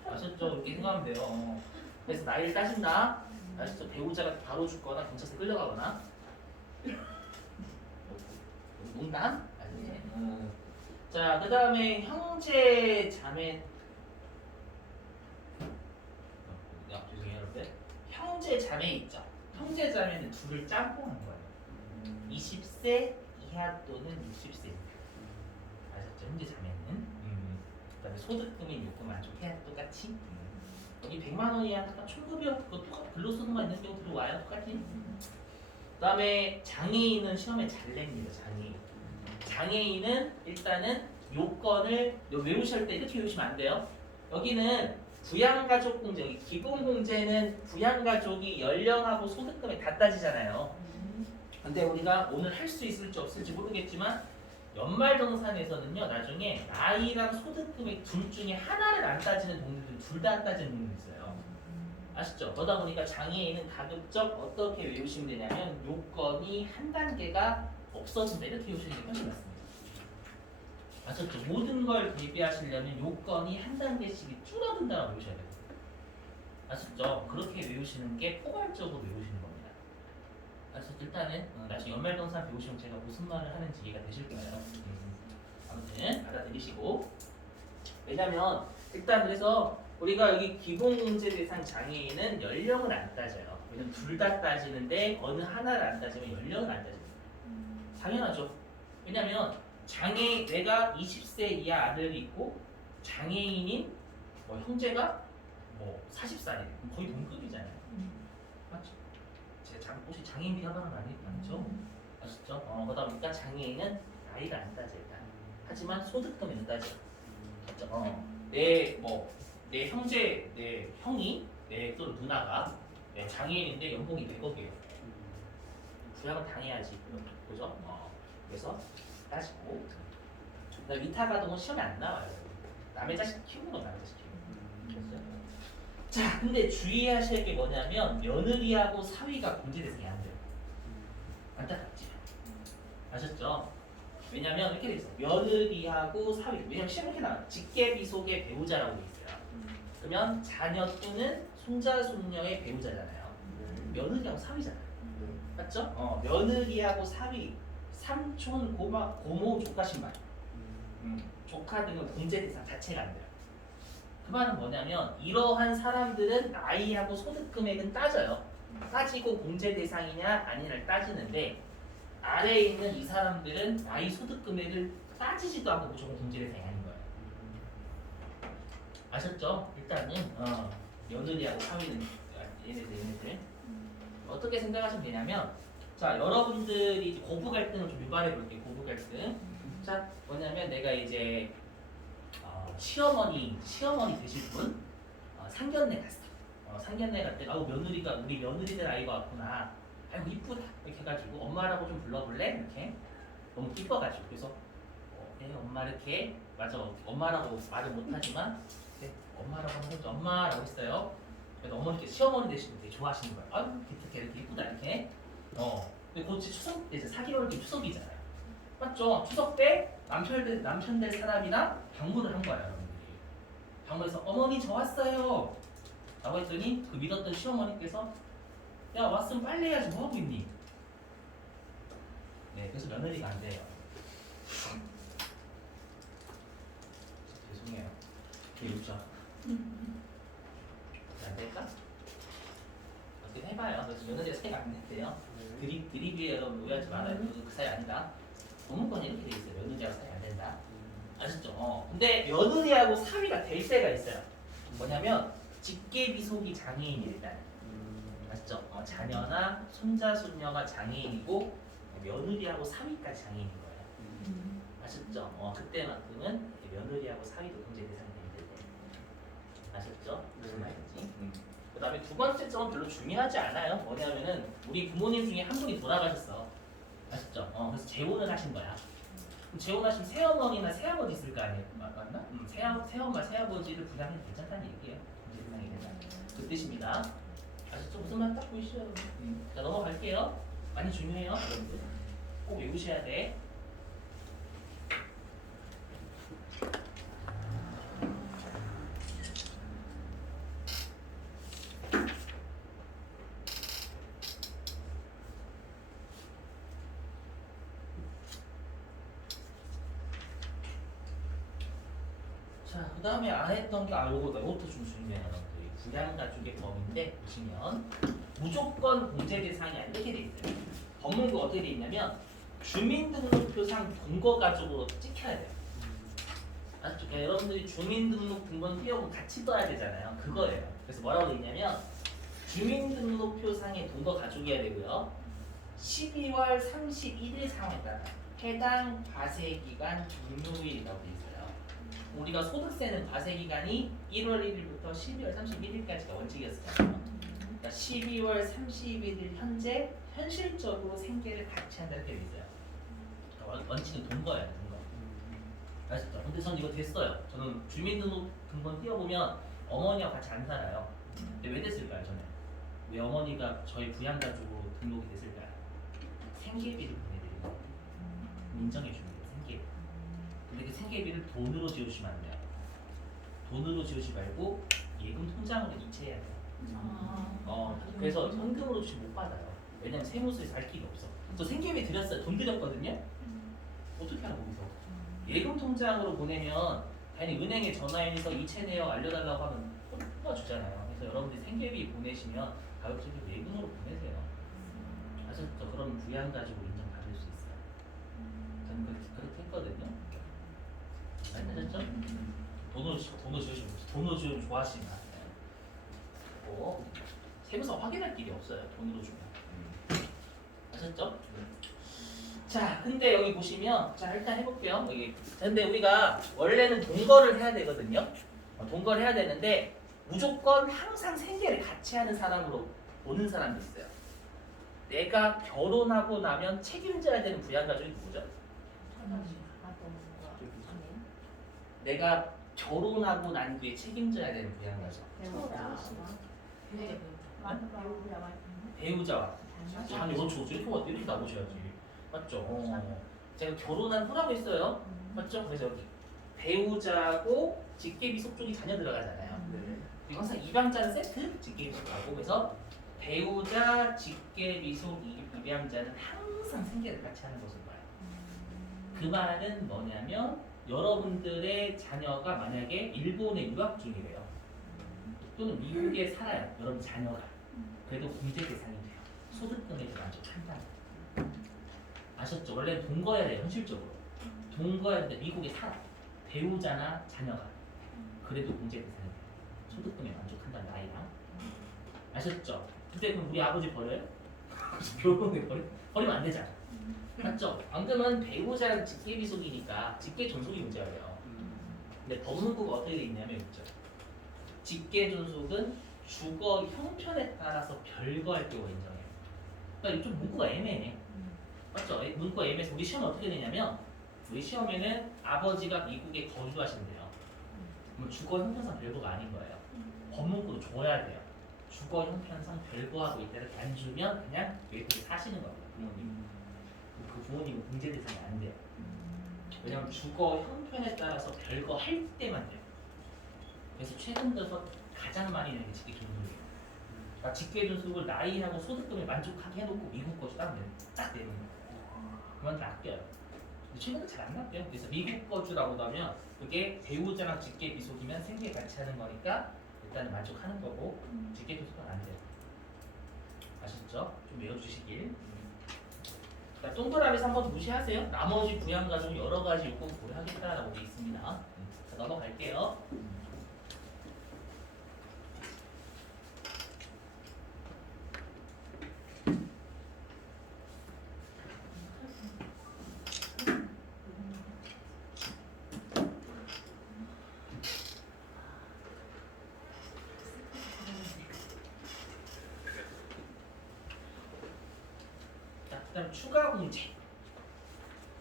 아셨죠? 이렇게 생각하면 돼요. 그래서 나이를 따진다. 아시죠? 배우자가 바로 죽거나 경찰서에 끌려가거나. 농담? 아니네. 자, 그 다음에 형제 자매. 죄송해요, 여러분. 형제 자매 있죠? 형제 자매는 둘을 짬뽕한 거예요. 20세 이하 또는 60세 이하. 아셨죠? 형제 자매는. 그다음에 소득금인 요금 만족해야 똑같이. 여기 100만 원이 약간 초급이요. 그거 똑같이 근로소득만 있는 경우도 와요. 똑같이. 그다음에 장애인은 시험에 잘 냅니다. 장애인은 일단은 요건을 외우실 때 이렇게 외우시면 안 돼요. 여기는 부양가족공제, 여기 기본공제는 부양가족이 연령하고 소득금에 다 따지잖아요. 근데 우리가 오늘 할 수 있을지 없을지 모르겠지만 연말정산에서는요 나중에 나이랑 소득금액 둘 중에 하나를 안 따지는 동물들은 둘 다 안 따지는 동물이 있어요. 아시죠? 그러다 보니까 장애인은 가급적 어떻게 외우시면 되냐면 요건이 한 단계가 없어진다 이렇게 외우시는 게 훨씬 낫습니다. 아셨죠? 모든 걸 대비하시려면 요건이 한 단계씩 줄어든다고 외우셔야 돼요. 아셨죠? 그렇게 외우시는 게 포괄적으로 외우시는 겁니다. 그래서 일단은 나중에 연말정산 배우시면 제가 무슨 말을 하는지 이해가 되실 거예요. 아무튼 받아들이시고. 왜냐면 일단 그래서 우리가 여기 기본공제 대상 장애인은 연령을 안 따져요. 왜냐면 둘 다 따지는데 어느 하나를 안 따지면 연령을 안 따집니다. 당연하죠. 왜냐면 내가 20세 이하 아들이 있고 장애인인 형제가 40살이에요. 거의 동급이잖아요. 맞죠? 제가 혹시 장애인 비하하는 거 아니죠? 아시죠? 그러다 보니까 장애인은 나이를 안 따져 일단. 하지만 소득금은 따져. 맞죠? 내 형제, 내 형이, 내 또는 누나가 장애인인데 연봉이 100억이에요. 부양을 당해야지. 그죠? 그래서 따지고. 그다음에 위탁아동은 시험에 안 나와요. 남의 자식 키우는 건 남의 자식 키우는 거. 자, 근데 주의하실 게 뭐냐면 며느리하고 사위가 공제 대상이 안 돼요. 안타깝지. 아셨죠? 왜냐면 이렇게 돼 있어. 며느리하고 사위. 왜냐면 시험 이렇게 나와요. 직계비속의 배우자라고 돼 있어요. 그러면 자녀 또는 손자 손녀의 배우자잖아요. 며느리하고 사위잖아요. 맞죠? 며느리하고 사위, 삼촌, 고모, 조카, 신발, 조카 등은 공제 대상 자체가 안 돼요. 그 말은 뭐냐면 이러한 사람들은 나이하고 소득 금액은 따져요. 따지고 공제 대상이냐 아니냐를 따지는데 아래에 있는 이 사람들은 나이 소득 금액을 따지지도 않고 무조건 공제 대상이 아닌 거예요. 아셨죠? 일단은 며느리하고 사위는 얘네들 어떻게 생각하시면 되냐면 자 여러분들이 이제 고부 갈등을 좀 유발해 볼게요. 고부 갈등. 자 뭐냐면 내가 이제 시어머니 되실 분 상견례 갔어. 상견례 갈 때 아우 며느리가 우리 며느리들 아이가 왔구나. 아이고 이쁘다 이렇게 해가지고 엄마라고 좀 불러볼래? 이렇게 너무 이뻐가지고 그래서 네, 엄마 이렇게 맞아 엄마라고 말을 못하지만 네, 엄마라고 하면 되죠. 엄마라고 했어요. 그래서 어머니께 시어머니 되시면 되게 좋아하시는 거예요. 아유 기특해 이렇게 이쁘다 이렇게. 근데 곧 추석 때 이제 4개월 뒤 추석이잖아요. 맞죠? 추석 때 남편 될 사람이랑 방문을 한 거예요, 여러분들이. 방문해서 어머니 저 왔어요. 라고 했더니 그 믿었던 시어머니께서 야 왔으면 빨리 해야지 뭐 하고 있니? 네, 그래서 며느리가 안 돼요. 죄송해요. 이렇게 안 될까? 어떻게 해봐요. 그래서 며느리가 사이가 안 된대요. 드립이에요, 여러분. 오해하지 말아요. 그 사이 아니다. 법문권이 이렇게 돼 있어요. 며느리하고 사이 안 된다. 아셨죠? 근데 며느리하고 사위가 될 때가 있어요. 뭐냐면 직계비속이 장애인이 일단. 아시죠? 자녀나 손자 손녀가 장애인이고 며느리하고 사위까지 장애인인 거예요. 아셨죠? 그때만큼은 며느리하고 사위도 문제 대상이 되는데. 아셨죠? 무슨 말인지. 그 다음에 두 번째 점은 별로 중요하지 않아요. 뭐냐면은 우리 부모님 중에 한 분이 돌아가셨어. 아셨죠? 그래서 재혼을 하신 거야. 그럼 재혼하시면 새어머니나 새아버지 있을 거 아니에요? 맞나? 새엄마, 새아버지를 부양해도 괜찮다는 얘기예요. 문제 대상이 된다. 그 뜻입니다. 아셨죠? 무슨 말 딱 보이시죠? 자 넘어갈게요. 많이 중요해요. 여러분들. 꼭 외우셔야 돼. 자, 그 다음에 안 했던 게 이것도 좀 중요해요. 여러분들. 부양가족의 범위인데 보시면 무조건 공제 대상이 아니라 이렇게 돼 있어요. 법문도 어떻게 돼 있냐면 주민등록표상 동거가족으로 찍혀야 돼요. 아시죠? 그러니까 여러분들이 주민등록 등본 띄워보면 같이 떠야 되잖아요. 그거예요. 그래서 뭐라고 돼 있냐면 주민등록표상의 동거가족이어야 되고요. 12월 31일 상황에 따라 해당 과세기간 종료일이라고 돼 있어요. 우리가 소득세는 과세기간이 1월 1일부터 12월 31일까지가 원칙이었잖아요. 그러니까 12월 31일 현재 현실적으로 생계를 같이 한다 이렇게 돼 있어요. 원칙은 동거예요, 동거. 아시죠? 근데 전 이거 됐어요. 저는 주민등록 등본 띄워보면 어머니와 같이 안 살아요. 근데 왜 됐을까요, 저는? 왜 어머니가 저희 부양가족으로 등록이 됐을까요? 생계비를 보내드리는 거예요. 인정해 주는 거예요, 생계비. 근데 그 생계비를 돈으로 지우시면 안 돼요. 돈으로 지우지 말고 예금 통장으로 이체해야 돼요. 그래서 현금으로 주시 못 받아요. 왜냐면 세무서에서 알 길이 없어. 저 생계비 드렸어요. 돈 드렸거든요. 어떻게 하나 거기서? 예금 통장으로 보내면 당연히 은행에 전화해서 이체 내역 알려달라고 하면 뽑아주잖아요. 그래서 여러분들이 생계비 보내시면 가급적이면 예금으로 보내세요. 아셨죠? 그럼 부양가족으로 인정받을 수 있어요. 저는 그렇게 했거든요. 아셨죠? 돈으로 주면 좋아하시면 세무서 확인할 길이 없어요. 돈으로 주면. 아셨죠? 자, 근데 여기 보시면 자 일단 해볼게요. 여기 근데 우리가 원래는 동거를 해야 되거든요. 동거를 해야 되는데 무조건 항상 생계를 같이 하는 사람으로 보는 사람도 있어요. 내가 결혼하고 나면 책임져야 되는 부양가족이 누구죠? 내가 결혼하고 난 뒤에 책임져야 되는 부양가족. 배우자와. 아니 이건 조주리포가 이렇게 나오셔야지. 맞죠? 제가 결혼한 후라고 했어요. 맞죠? 그래서 여기 배우자고 직계비속 쪽이 자녀 들어가잖아요. 그리고 항상 입양자는 세트 직계비속하고 그래서 배우자 직계비속 입양자는 항상 생계를 같이 하는 것을 봐요. 그 말은 뭐냐면 여러분들의 자녀가 만약에 일본에 유학 중이래요. 또는 미국에 살아요. 여러분 자녀가. 그래도 공제 대상이 돼요. 소득금액을 만족한다. 아셨죠? 원래는 동거해야 돼요. 현실적으로. 동거해야 되는데 미국에 살아. 배우자나 자녀가. 그래도 공제 대상이 돼요. 소득금액 만족한다는 아이랑. 아셨죠? 근데 그럼 우리 아버지 버려요? 결혼에 버리면 안 되잖아. 맞죠? 방금은 배우자랑 직계 비속이니까 직계 존속이 문제가 돼요. 근데 법문구가 어떻게 돼 있냐면 있죠. 직계 존속은 주거 형편에 따라서 별거할 경우가 인정해요. 그러니까 좀 문구가 애매해. 맞죠? 문구가 애매해서 우리 시험 어떻게 되냐면 우리 시험에는 아버지가 미국에 거주하신대요. 그럼 주거 형편상 별거가 아닌 거예요. 법문구도 줘야 돼요. 주거 형편상 별거하고 있다 이렇게 안 주면 그냥 외국에 사시는 겁니다. 부모님. 그 부모님은 문제 대상이 안 돼요. 왜냐면 주거 형편에 따라서 별거 할 때만 돼요. 그래서 최근 들어서 가장 많이 되는 게 직계 존속이에요. 그러니까 직계 존속을 나이하고 소득금에 만족하게 해놓고 미국 거주 딱 내는 거예요. 그만 낚여요. 근데 최근에 잘 안 낚여요. 그래서 미국 거주라고 하면 그게 배우자랑 직계 비속이면 생계 같이 하는 거니까 일단은 만족하는 거고 직계 비속은 안 돼요. 아셨죠? 좀 외워주시길. 자, 동그라미에서 한번 무시하세요. 나머지 부양 가지고 여러 가지 요건 고려하겠다라고 되어 있습니다. 자, 넘어갈게요. 자, 그다음 추가 공제.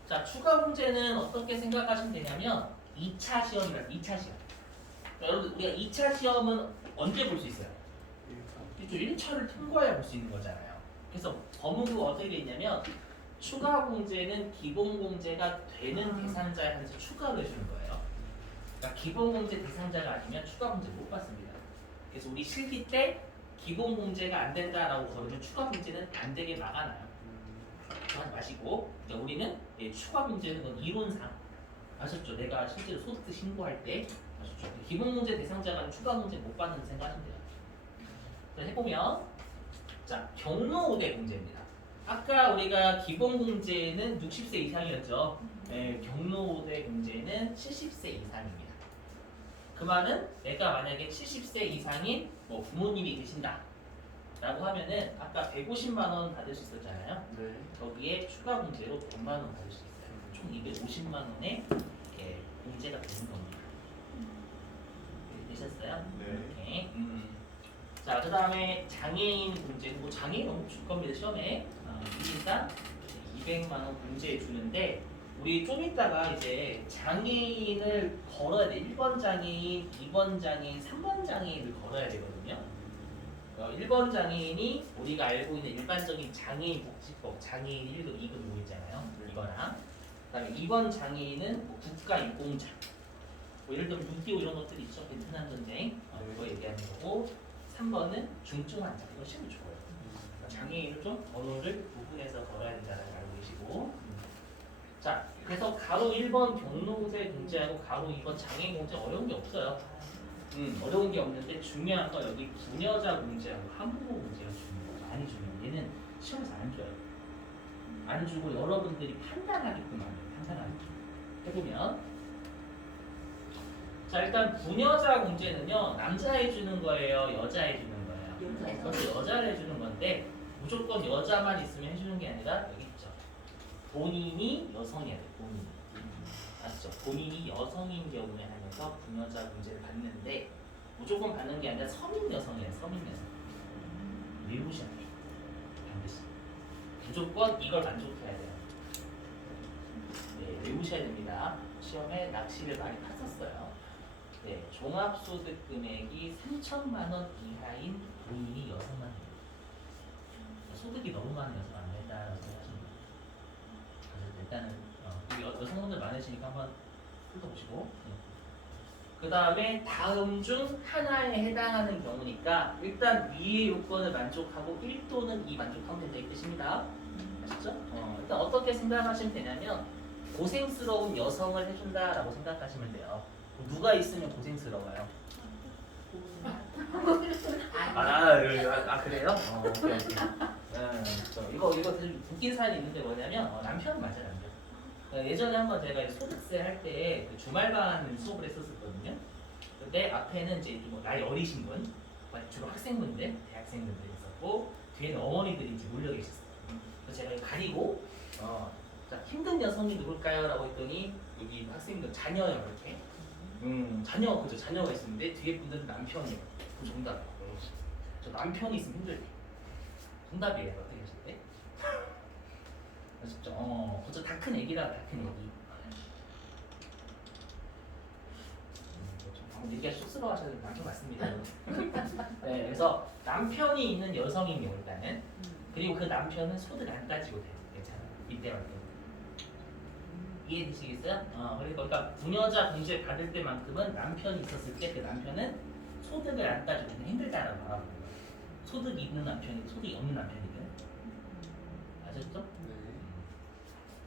자, 추가 공제는 어떻게 생각하시면 되냐면 2차 시험이라 2차 시험. 여러분 우리가 2차 시험은 언제 볼 수 있어요? 1차를 통과해야 볼 수 있는 거잖아요. 그래서 법무부가 어떻게 되어 있냐면 추가 공제는 기본 공제가 되는 대상자한테 추가를 해주는 거예요. 그러니까 기본 공제 대상자가 아니면 추가 공제 못 받습니다. 그래서 우리 실기 때 기본 공제가 안 된다라고 거르면 추가 공제는 안 되게 막아놔요. 하지 마시고, 그러니까 우리는 추가 공제는 건 이론상 아셨죠? 내가 실제로 소득세 신고할 때 아셨죠? 기본 공제 대상자가 추가 공제 못 받는 생각하시면 돼요. 해보면 자 경로 우대 공제입니다. 아까 우리가 기본 공제는 60세 이상이었죠. 네, 경로 우대 공제는 70세 이상입니다. 그 말은 내가 만약에 70세 이상인 뭐 부모님이 계신다 라고 하면은 아까 150만 원 받을 수 있었잖아요. 네. 거기에 추가 공제로 100만 원 받을 수 있어요. 총 250만 원에 공제가 되는 겁니다. 되셨어요? 네. 이렇게. 자, 그 다음에 장애인 공제, 뭐 장애인 너무 줄 겁니다, 시험에. 일단 200만 원 공제해 주는데, 우리 좀 이따가 이제 장애인을 걸어야 돼. 1번 장애인, 2번 장애인, 3번 장애인을 걸어야 되거든요. 1번 장애인이 우리가 알고 있는 일반적인 장애인 복지법, 장애인 1급, 2급 뭐 있잖아요. 이거랑. 그 다음에 2번 장애인은 뭐 국가인공장. 뭐 예를 들면 6.25 이런 것들이 있죠. 베트남 전쟁. 그거 얘기하는 거고. 3번은 중증 환자, 이거 시험이 좋아요. 그러니까 장애인을 좀 번호를 구분해서 걸어야 된다는 걸 알고 계시고. 자, 그래서 가로 1번 경로우대 공제하고 가로 2번 장애인 공제 어려운 게 없어요. 어려운 게 없는데 중요한 건 여기 부녀자 공제하고 한부모 공제가 중요해요. 많이 중요해요. 얘는 시험에서 안 줘요. 안 주고 여러분들이 판단하게끔 합니다. 판단하게끔. 해보면 자, 일단 부녀자 공제는요 남자 해주는 거예요, 여자 해주는 거예요? 그래서 여자를 해주는 건데 무조건 여자만 있으면 해주는 게 아니라 여기 있죠. 본인이 여성이야 돼. 본인이. 아시죠? 본인이 여성인 경우에 하면서 부녀자 공제를 받는데 무조건 받는 게 아니라 서민 여성이에요. 서민 여성. 외우셔야 돼요. 반드시. 무조건 이걸 만족해야 돼요. 네, 외우셔야 됩니다. 시험에 낚시를 많이 탔었어요. 네, 종합소득 금액이 3천만 원 이하인 본인이 여성만 됩니다. 소득이 너무 많은 여성 안 된다고 생각하십니다. 그래서 일단은 여성분들 많으시니까 한번 훑어보시고. 그 다음에 다음 중 하나에 해당하는 경우니까 일단 위의 요건을 만족하고 1 또는 2 만족하면 된다 이 뜻입니다. 아시죠? 일단 어떻게 생각하시면 되냐면 고생스러운 여성을 해준다라고 생각하시면 돼요. 누가 있으면 고생스러워요? 그래요? 오케이, 오케이. 이거 되게 웃긴 사연이 있는데 뭐냐면 남편 맞아요, 남편. 예전에 한번 제가 소득세 할 때 주말반 수업을 했었거든요. 근데 앞에는 이제 좀 나이 어리신 분, 주로 학생분들, 대학생분들 있었고 뒤에는 어머니들이 이제 몰려 계셨어요. 그래서 제가 가리고 자, 힘든 여성이 누굴까요? 라고 했더니 여기 학생들 자녀예요 이렇게. 자녀 그죠? 자녀가 있었는데 뒤에 분들은 남편이에요. 그 정답. 저 남편이 있으면 힘들대. 정답이에요. 어떻게 하실 때? 아셨죠? 그저 다 큰 애기라 다 큰 애기. 얘기가 쑥스러워하셔서 남편 맞습니다. 네, 그래서 남편이 있는 여성인 경우 일단은 그리고 그 남편은 소득 안 따지고 돼요. 괜찮아요. 이때만 돼. 이해되시겠어요? 그러니까 부녀자 공제 받을 때만큼은 남편이 있었을 때 그 남편은 소득을 안 따지고 그냥 힘들다라고 말하는 거예요. 소득이 있는 남편이든 소득이 없는 남편이든. 아셨죠? 네.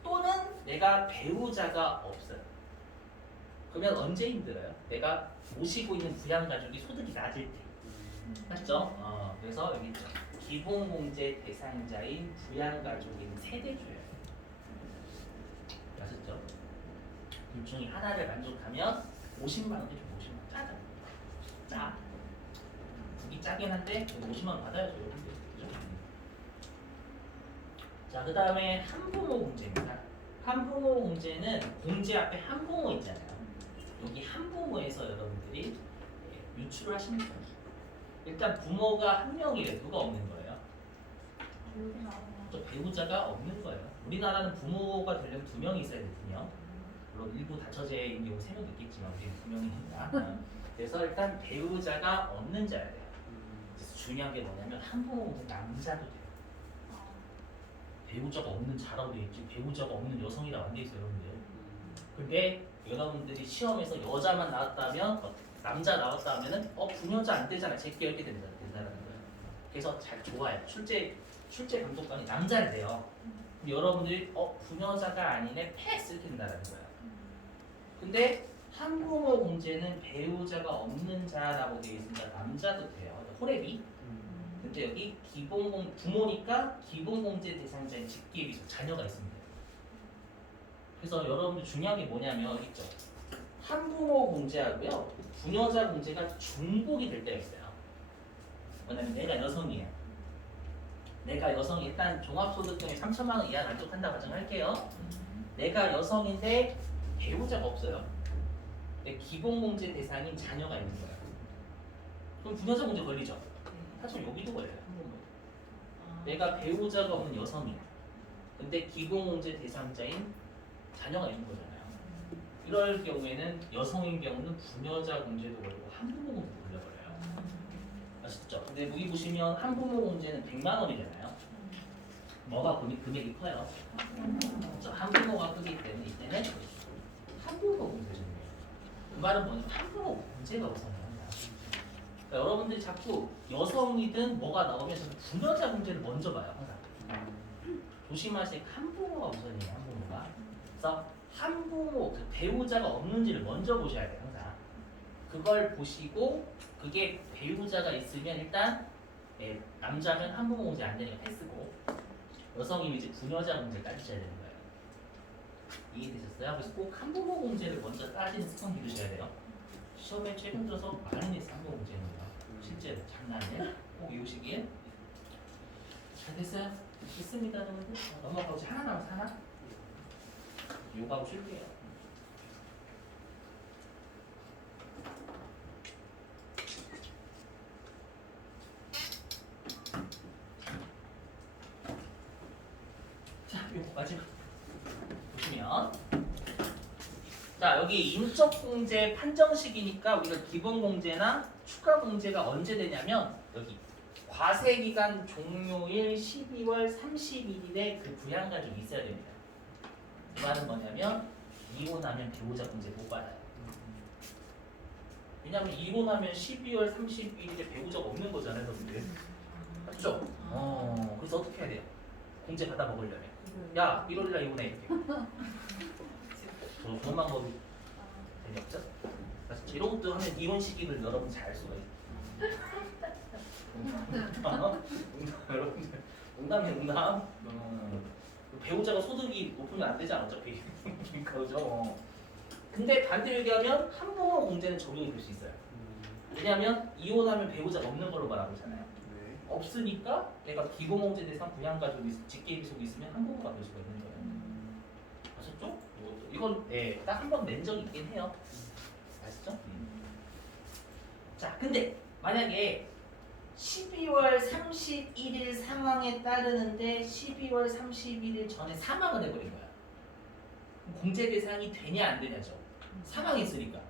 또는 내가 배우자가 없어요. 그러면 언제 힘들어요? 내가 모시고 있는 부양가족이 소득이 낮을 때. 맞죠? 그래서 여기 있죠. 기본공제 대상자인 부양가족인 세대주예요. 아셨죠? 둘 중에 하나를 만족하면 50만 원이 좀 50만 원 짜죠. 짜. 국이 짜긴 한데 50만 원 받아야죠. 그죠? 자, 그 다음에 한부모 공제입니다. 한부모 공제는 공제 앞에 한부모 있잖아요. 여기 한부모에서 여러분들이 유출을 하시는 거예요. 일단 부모가 한 명이에요. 누가 없는 거예요? 또 배우자가 없는 거예요. 우리나라는 부모가 되려면 2명이 있어야 되거든요. 물론 일부 다처제인 경우 3명도 있겠지만 우리는 2명이니까. 그래서 일단 배우자가 없는 자야 돼요. 그래서 중요한 게 뭐냐면 한부모는 남자도 돼요. 배우자가 없는 자라고 돼 있지 배우자가 없는 여성이라고 안 돼 있어요, 여러분들. 근데 여러분들이 시험에서 여자만 나왔다면 남자 나왔다 하면은 부녀자 안 되잖아. 제끼 이렇게 된다는 거예요. 그래서 잘 좋아요. 출제 감독관이 남자를 돼요. 근데 여러분들이 부녀자가 아니네 패스 이렇게 된다는 거예요. 근데 한부모 공제는 배우자가 없는 자라고 되어 있으니까 남자도 돼요. 호래비. 근데 여기 부모니까 기본공제 대상자인 직계에 비해서 자녀가 있습니다. 그래서 여러분들 중요한 게 뭐냐면 여기 있죠. 한부모 공제하고요. 부녀자 공제가 중복이 될 때가 있어요. 뭐냐면 내가 여성이에요. 내가 여성이 일단 종합소득금이 3천만 원 이하 만족한다 가정할게요. 내가 여성인데 배우자가 없어요. 근데 기본공제 대상인 자녀가 있는 거예요. 그럼 부녀자 공제 걸리죠? 사실 여기도 걸려요. 내가 배우자가 없는 여성이야. 근데 기본공제 대상자인 자녀가 있는 거잖아요. 이럴 경우에는 여성인 경우는 부녀자 공제도 걸리고 한부모 공제도 걸려버려요. 아시죠? 근데 여기 보시면 한부모 공제는 100만 원이잖아요. 뭐가 금액이 커요? 한부모가 크기 때문에 이때는 한부모 공제죠. 그 말은 뭐냐면 한부모 공제가 우선이에요. 그러니까 여러분들이 자꾸 여성이든 뭐가 나오면 저는 부녀자 공제를 먼저 봐요. 항상. 조심하세요. 한부모가 우선이에요. 한부모가. 그래서 한부모, 그 배우자가 없는지를 먼저 보셔야 돼요. 항상. 그걸 보시고 그게 배우자가 있으면 일단 남자면 한부모 공제 안 되니까 패스고 여성이면 이제 부녀자 공제 따지셔야 되는 거예요. 이해되셨어요? 그래서 꼭 한부모 공제를 먼저 따지는 습관 기르셔야 돼요. 시험에 최근 들어서 많이 냈어요. 한부모 공제는 실제로 장난이에요. 꼭 외우시길. 잘 됐어요? 됐습니다. 여러분들. 넘어가고 이제 하나 남았어. 하나? 요가하고 쉴게요. 자, 요거 마지막 보시면 자 여기 인적공제 판정식이니까 우리가 기본공제나 추가공제가 언제 되냐면 여기 과세기간 종료일 12월 31일에 그 부양가족이 있어야 됩니다. 그 말은 뭐냐면 이혼하면 배우자 공제 못 받아요. 왜냐면 이혼하면 12월 31일에 배우자가 없는 거잖아요, 여러분들. 맞죠? 그래서 어떻게 해야 돼요? 공제 받아 먹으려면 야 1월이라 이혼해 이렇게. 그런 방법이 재미없죠? 그래서 이런 것도 하면 이혼 시기를 여러분 잘 알 수가 있어요. 여러분들 농담이에요, 농담. 배우자가 소득이 높으면 안 되잖아 어차피. 그죠? 근데 반대로 얘기하면 한부모 공제는 적용이 될 수 있어요. 왜냐하면 이혼하면 배우자가 없는 걸로 말하고 있잖아요. 없으니까 내가 기본공제 대상 부양가지고 직계비속이 있으면 한국어 만들 수가 있는 거예요. 아셨죠? 이건 네, 딱 한 번 낸 적이 있긴 해요. 아시죠? 자, 근데 만약에 12월 31일 상황에 따르는데 12월 31일 전에 사망을 해버린 거야. 그럼 공제 대상이 되냐 안 되냐죠. 사망했으니까.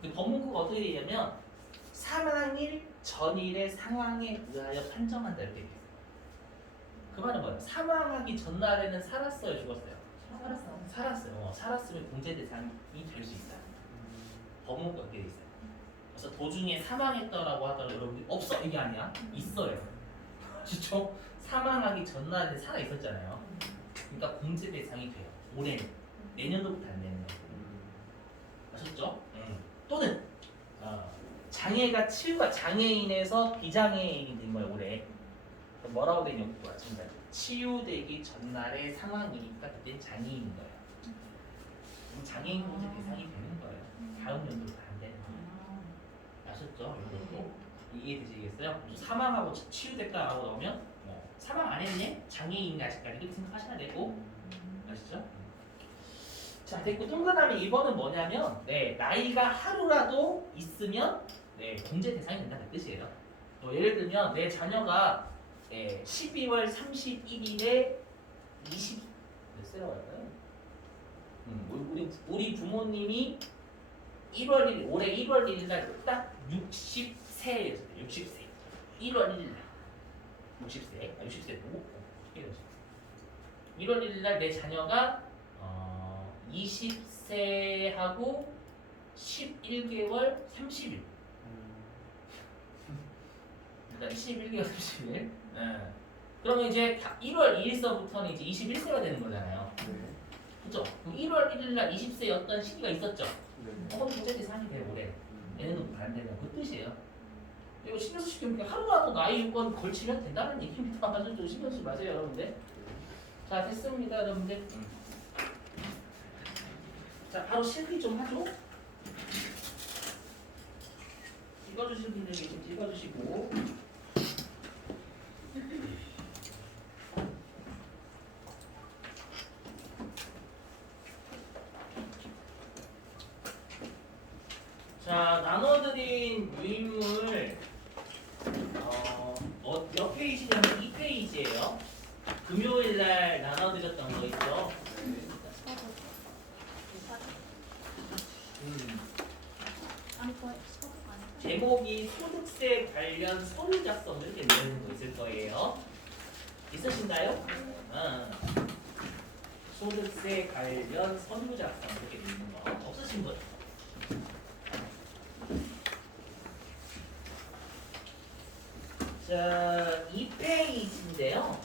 근데 법문구가 어떻게 되냐면 사망일 전일의 상황에 의하여 판정한다 이렇게 돼 있어요. 그 말은 뭐예요? 사망하기 전날에는 살았어요, 죽었어요? 살았어요. 살았으면 공제 대상이 될 수 있다. 법문구가 그렇게 돼 있어요. 그래서 도중에 사망했더라고 하더라도 여러분들이 없어 이게 아니야. 있어요. 그렇죠? 사망하기 전날에 살아 있었잖아요. 그러니까 공제 대상이 돼요. 올해는. 내년도부터 안 되는 거예요. 아셨죠? 또는 장애가 치유가 장애인에서 비장애인이 된 거예요. 올해. 그럼 뭐라고 되냐? 마찬가지. 치유되기 전날의 상황이니까 그때 장애인인 거예요. 그럼 장애인 공제 대상이 되는 거예요. 다음 연도부터 안 되는 거예요. 아셨죠? 이것도 이해되시겠어요? 사망하고 치유됐다라고 나오면 사망 안 했네? 장애인이 아직까지 이렇게 생각하셔야 되고 아시죠? 자 됐고 동그라미 2번은 뭐냐면 나이가 하루라도 있으면 공제 대상이 된다는 뜻이에요. 예를 들면 내 자녀가 12월 31일에 20 몇 세라고 할까요? 우리 부모님이 1월 1일 올해 1월 1일 날 딱 60세였어요. 60세. 1월 1일 날 60세. 60세 누구? 1월 1일 날 내 자녀가 20세하고 11개월 30일. 그러니까 11개월 30일. 그러면 이제 1월 2일서부터는 이제 21세가 되는 거잖아요. 그죠? 그럼 1월 1일 날 20세였던 시기가 있었죠. 그건 공제 대상이 돼요, 올해. 얘네는 반대면 그 뜻이에요. 이거 신경 쓰시면 하루라도 나이 요건 걸치면 된다는 얘기입니다. 아주 좀 신경 쓰지 마세요, 여러분들. 자, 됐습니다, 여러분들. 자, 바로 실기 좀 하죠. 찍어주실 분들 좀 찍어주시고. 자, 나눠드린 유인물 몇 페이지냐면 2페이지예요. 금요일날 나눠드렸던 거 있죠. 제목이 소득세 관련 서류 작성 이렇게 내는 거 있을 거예요. 있으신가요? 소득세 관련 서류 작성 이렇게 되는 거 없으신 분? 자, 2페이지인데요.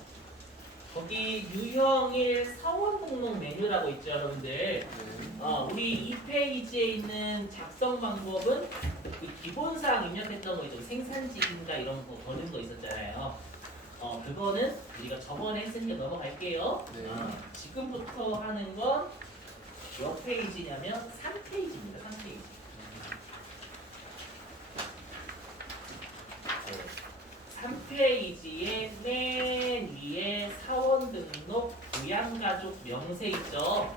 거기 유형일 사원 등록 메뉴라고 있죠, 여러분들. 우리 2페이지에 있는 작성 방법은 그 기본사항 입력했던 거 있죠. 생산직인가 이런 거 거는 거 있었잖아요. 그거는 우리가 저번에 했으니까 넘어갈게요. 지금부터 하는 건 몇 페이지냐면 3페이지입니다. 3페이지. 3페이지의 맨 위에 사원 등록 부양가족 명세 있죠.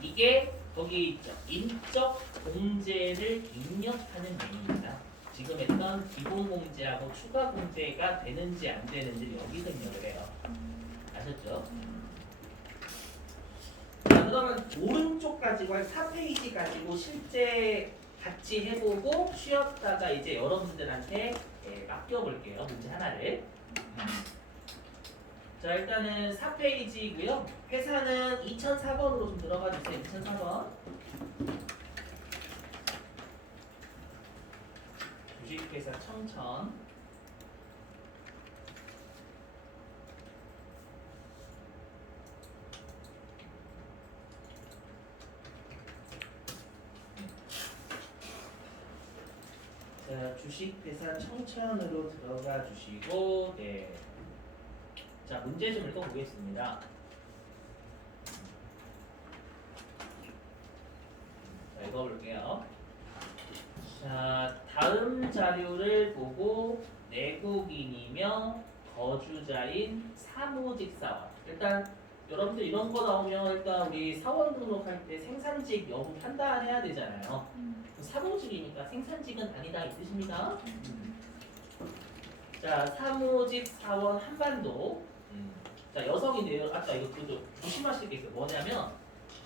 이게 거기 있죠. 인적 공제를 입력하는 메뉴입니다. 지금 했던 기본 공제하고 추가 공제가 되는지 안 되는지 여기서 입력을 해요. 아셨죠? 자, 그러면 오른쪽 가지고 한 4페이지 가지고 실제 같이 해보고 쉬었다가 이제 여러분들한테 맡겨볼게요. 문제 하나를. 자, 일단은 4페이지고요. 회사는 2004번으로 좀 들어가 주세요. 2004번. 주식회사 청천. 자, 주식회사 청천으로 들어가 주시고, 자, 문제 좀 읽어보겠습니다. 자, 읽어볼게요. 자, 다음 자료를 보고 내국인이며 거주자인 사무직 사원. 일단 여러분들 이런 거 나오면 일단 우리 사원 등록할 때 생산직 여부 판단해야 되잖아요. 사무직이니까 생산직은 아니다 이 뜻입니다. 자, 사무직 사원 한반도. 자, 여성인데요. 아까 이것도 조심하실 게 있어요. 뭐냐면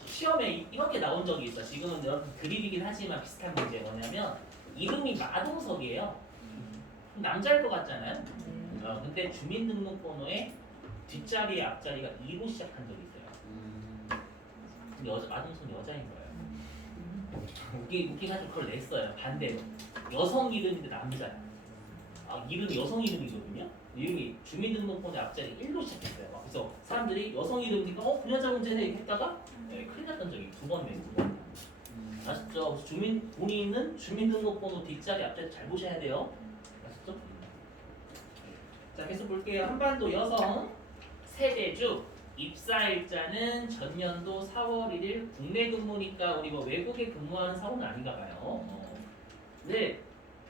시험에 이렇게 나온 적이 있어. 지금은 여러분 드립이긴 하지만 비슷한 문제 뭐냐면 이름이 마동석이에요. 남자일 것 같잖아요. 근데 주민등록번호에 뒷자리 앞자리가 2로 시작한 적이 있어요. 근데 마동석 여자인 거예요. 웃기가지고 그걸 냈어요. 반대로 여성 이름인데 남자야. 이름이 여성 이름이거든요. 이름이 주민등록번호 앞자리 1로 시작했어요. 그래서 사람들이 여성 이름이니까 그 여자 문제네 했다가 큰일 났던 적이 2번 내고. 아셨죠? 본인은 주민등록번호 뒷자리 앞자리 잘 보셔야 돼요. 아셨죠? 자, 계속 볼게요. 한반도 여성 세대주 입사일자는 전년도 4월 1일 국내 근무니까 우리 뭐 외국에 근무하는 사원은 아닌가 봐요. 네.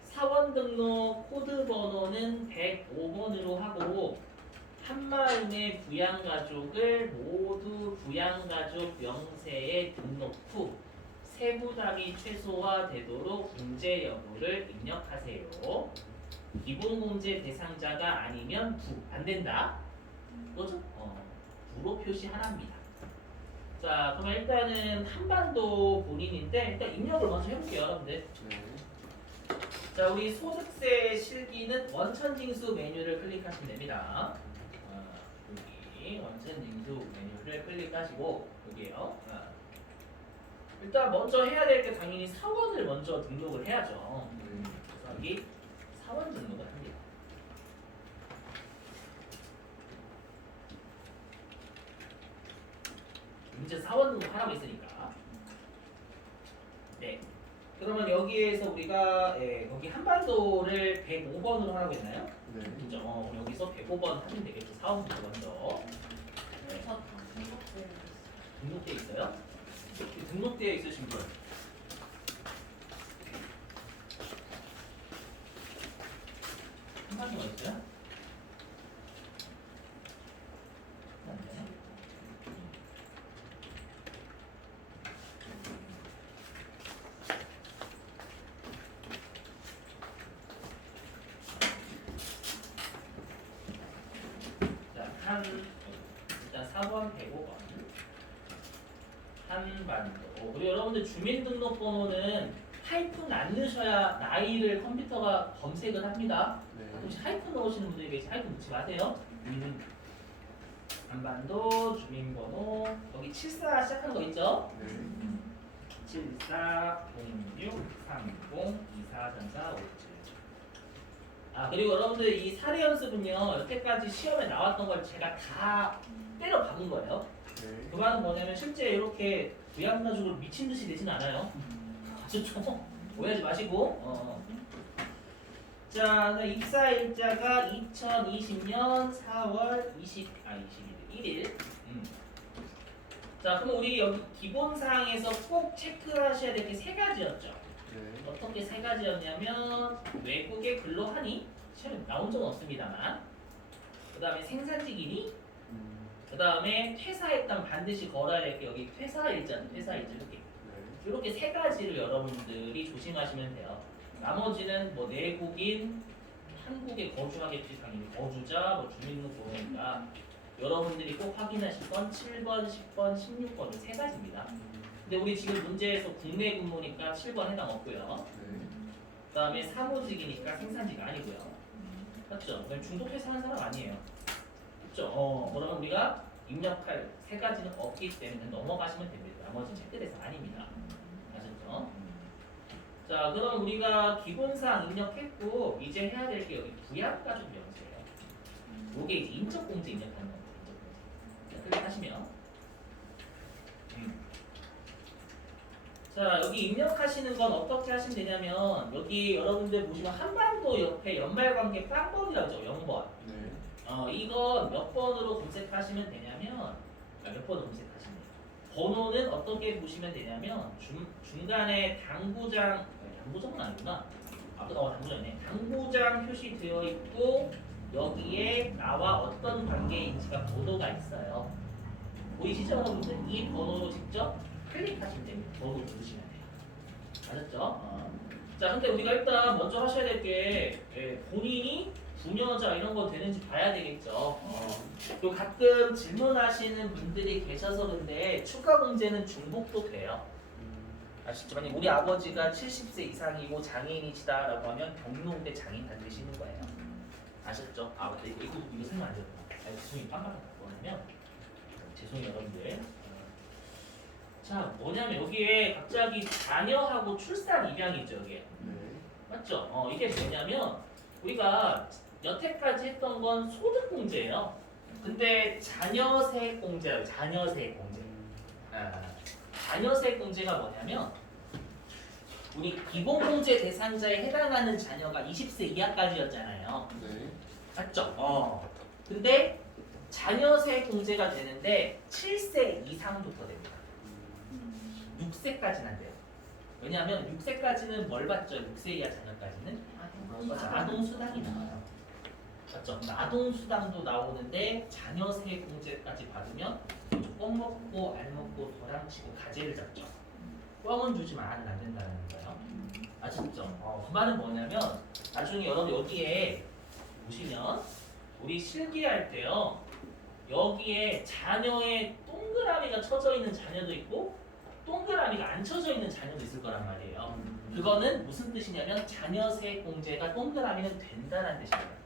사원 등록 코드 번호는 105번으로 하고 한마음의 부양가족을 모두 부양가족 명세에 등록 후 세부담이 최소화되도록 공제 여부를 입력하세요. 기본공제 대상자가 아니면 안 된다. 뭐죠? 부로 표시하랍니다. 자, 그러면 일단은 한반도 본인인데 일단 입력을 먼저 해볼게요, 여러분들. 자, 우리 소득세 실기는 원천징수 메뉴를 클릭하시면 됩니다. 여기 원천징수 메뉴를 클릭하시고 여기에요. 일단 먼저 해야 될 게 당연히 사원을 먼저 등록을 해야죠. 그래서 여기 사원 등록을 합니다. 문제 사원 등록하라고 했으니까. 네. 그러면 여기에서 우리가 거기 한반도를 105번으로 하라고 했나요? 네. 그죠? 여기서 105번 하면 되겠죠. 사원부터 먼저. 네. 저 등록돼 등록되어 있어요? 등록되어 있으신 분. 한반도가 있어요? 일단 4번 105번 한반도. 그리고 여러분들 주민등록번호는 하이픈 안 넣으셔야 나이를 컴퓨터가 검색을 합니다. 혹시 하이픈 넣으시는 분들이 계시 하이픈 넣지 마세요. 한반도 주민번호 여기 74 시작하는 거 있죠? 74 06 30 24 34 57. 그리고 여러분들 이 사례 연습은요 여태까지 시험에 나왔던 걸 제가 다 때려 박은 거예요. 그 말은 뭐냐면 실제 이렇게 부양가족을 미친 듯이 내진 않아요. 아셨죠? 오해하지 마시고. 자, 입사일자가 2020년 4월 21일. 자, 그럼 우리 여기 기본사항에서 꼭 체크하셔야 될 게 세 가지였죠. 어떻게 세 가지였냐면 외국에 근로하니? 시험에 나온 적은 없습니다만 그 다음에 생산직이니? 그 다음에 퇴사했다면 반드시 걸어야 될 게 여기 퇴사일자 이렇게 세 가지를 여러분들이 조심하시면 돼요. 나머지는 뭐 내국인, 한국에 거주하겠지 당연히 거주자, 뭐 주민등록번호니까 여러분들이 꼭 확인하실 건 7번, 10번, 16번 세 가지입니다. 근데 우리 지금 문제에서 국내 근무니까 7번 해당 없고요. 그 다음에 사무직이니까 생산직 아니고요. 맞죠? 그럼 중독 회사하는 사람 아니에요. 그렇죠? 그러면 우리가 입력할 세 가지는 없기 때문에 넘어가시면 됩니다. 나머지는 체크 대상 아닙니다. 아셨죠? 자, 그럼 우리가 기본사항 입력했고 이제 해야 될 게 여기 부양가족 명세예요. 요게 이제 인적공제 입력하는 겁니다. 인적공제. 자, 클릭하시면 자, 여기 입력하시는 건 어떻게 하시면 되냐면 여기 여러분들 보시면 한반도 옆에 연말관계 빵번이라고 하죠. 0번. 이건 몇 번으로 검색하시면 되냐면 몇 번으로 검색하시면 돼요. 번호는 어떻게 보시면 되냐면 중간에 당구장은 아니구나. 당부장이네. 당부장 표시되어 있고 여기에 나와 어떤 관계인지가 번호가 있어요. 보이시죠, 여러분들? 이 번호로 직접 클릭하시면 됩니다. 번호 누르시면 돼요. 아셨죠? 자, 근데 우리가 일단 먼저 하셔야 될 게 본인이 부녀자 이런 거 되는지 봐야 되겠죠. 또 가끔 질문하시는 분들이 계셔서 근데 추가 문제는 중복도 돼요. 아시죠? 만약 우리 아버지가 70세 이상이고 장애인이시다라고 하면 경로대 장애인 다 되시는 거예요. 아셨죠? 아 맞다. 이거 설명 안 드렸구나. 죄송해요. 깜빡했다. 뭐냐면 죄송해요 여러분들. 자 뭐냐면 여기에 갑자기 자녀하고 출산 입양이 있죠 여기에. 맞죠? 이게 뭐냐면 우리가 여태까지 했던 건 소득공제예요. 근데 자녀세액공제예요. 자녀세액공제. 자녀세액공제가 뭐냐면 우리 기본공제 대상자에 해당하는 자녀가 20세 이하까지였잖아요. 네. 맞죠? 근데 자녀세액공제가 되는데 7세 이상부터 됩니다. 6세까지는 안 돼요. 왜냐하면 6세까지는 뭘 받죠? 6세 이하 자녀까지는 아동수당이 나와요. 맞죠? 아동수당도 나오는데 자녀세액공제까지 받으면 껌 먹고 알 먹고 도랑치고 가재를 잡죠. 껌은 주지만 알은 안 된다는 거예요. 아셨죠? 그 말은 뭐냐면 나중에 여러분 여기에 보시면 우리 실기할 때요 여기에 자녀의 동그라미가 쳐져 있는 자녀도 있고 동그라미가 안 쳐져 있는 자녀도 있을 거란 말이에요. 그거는 무슨 뜻이냐면 자녀세액공제가 동그라미는 된다는 뜻이에요.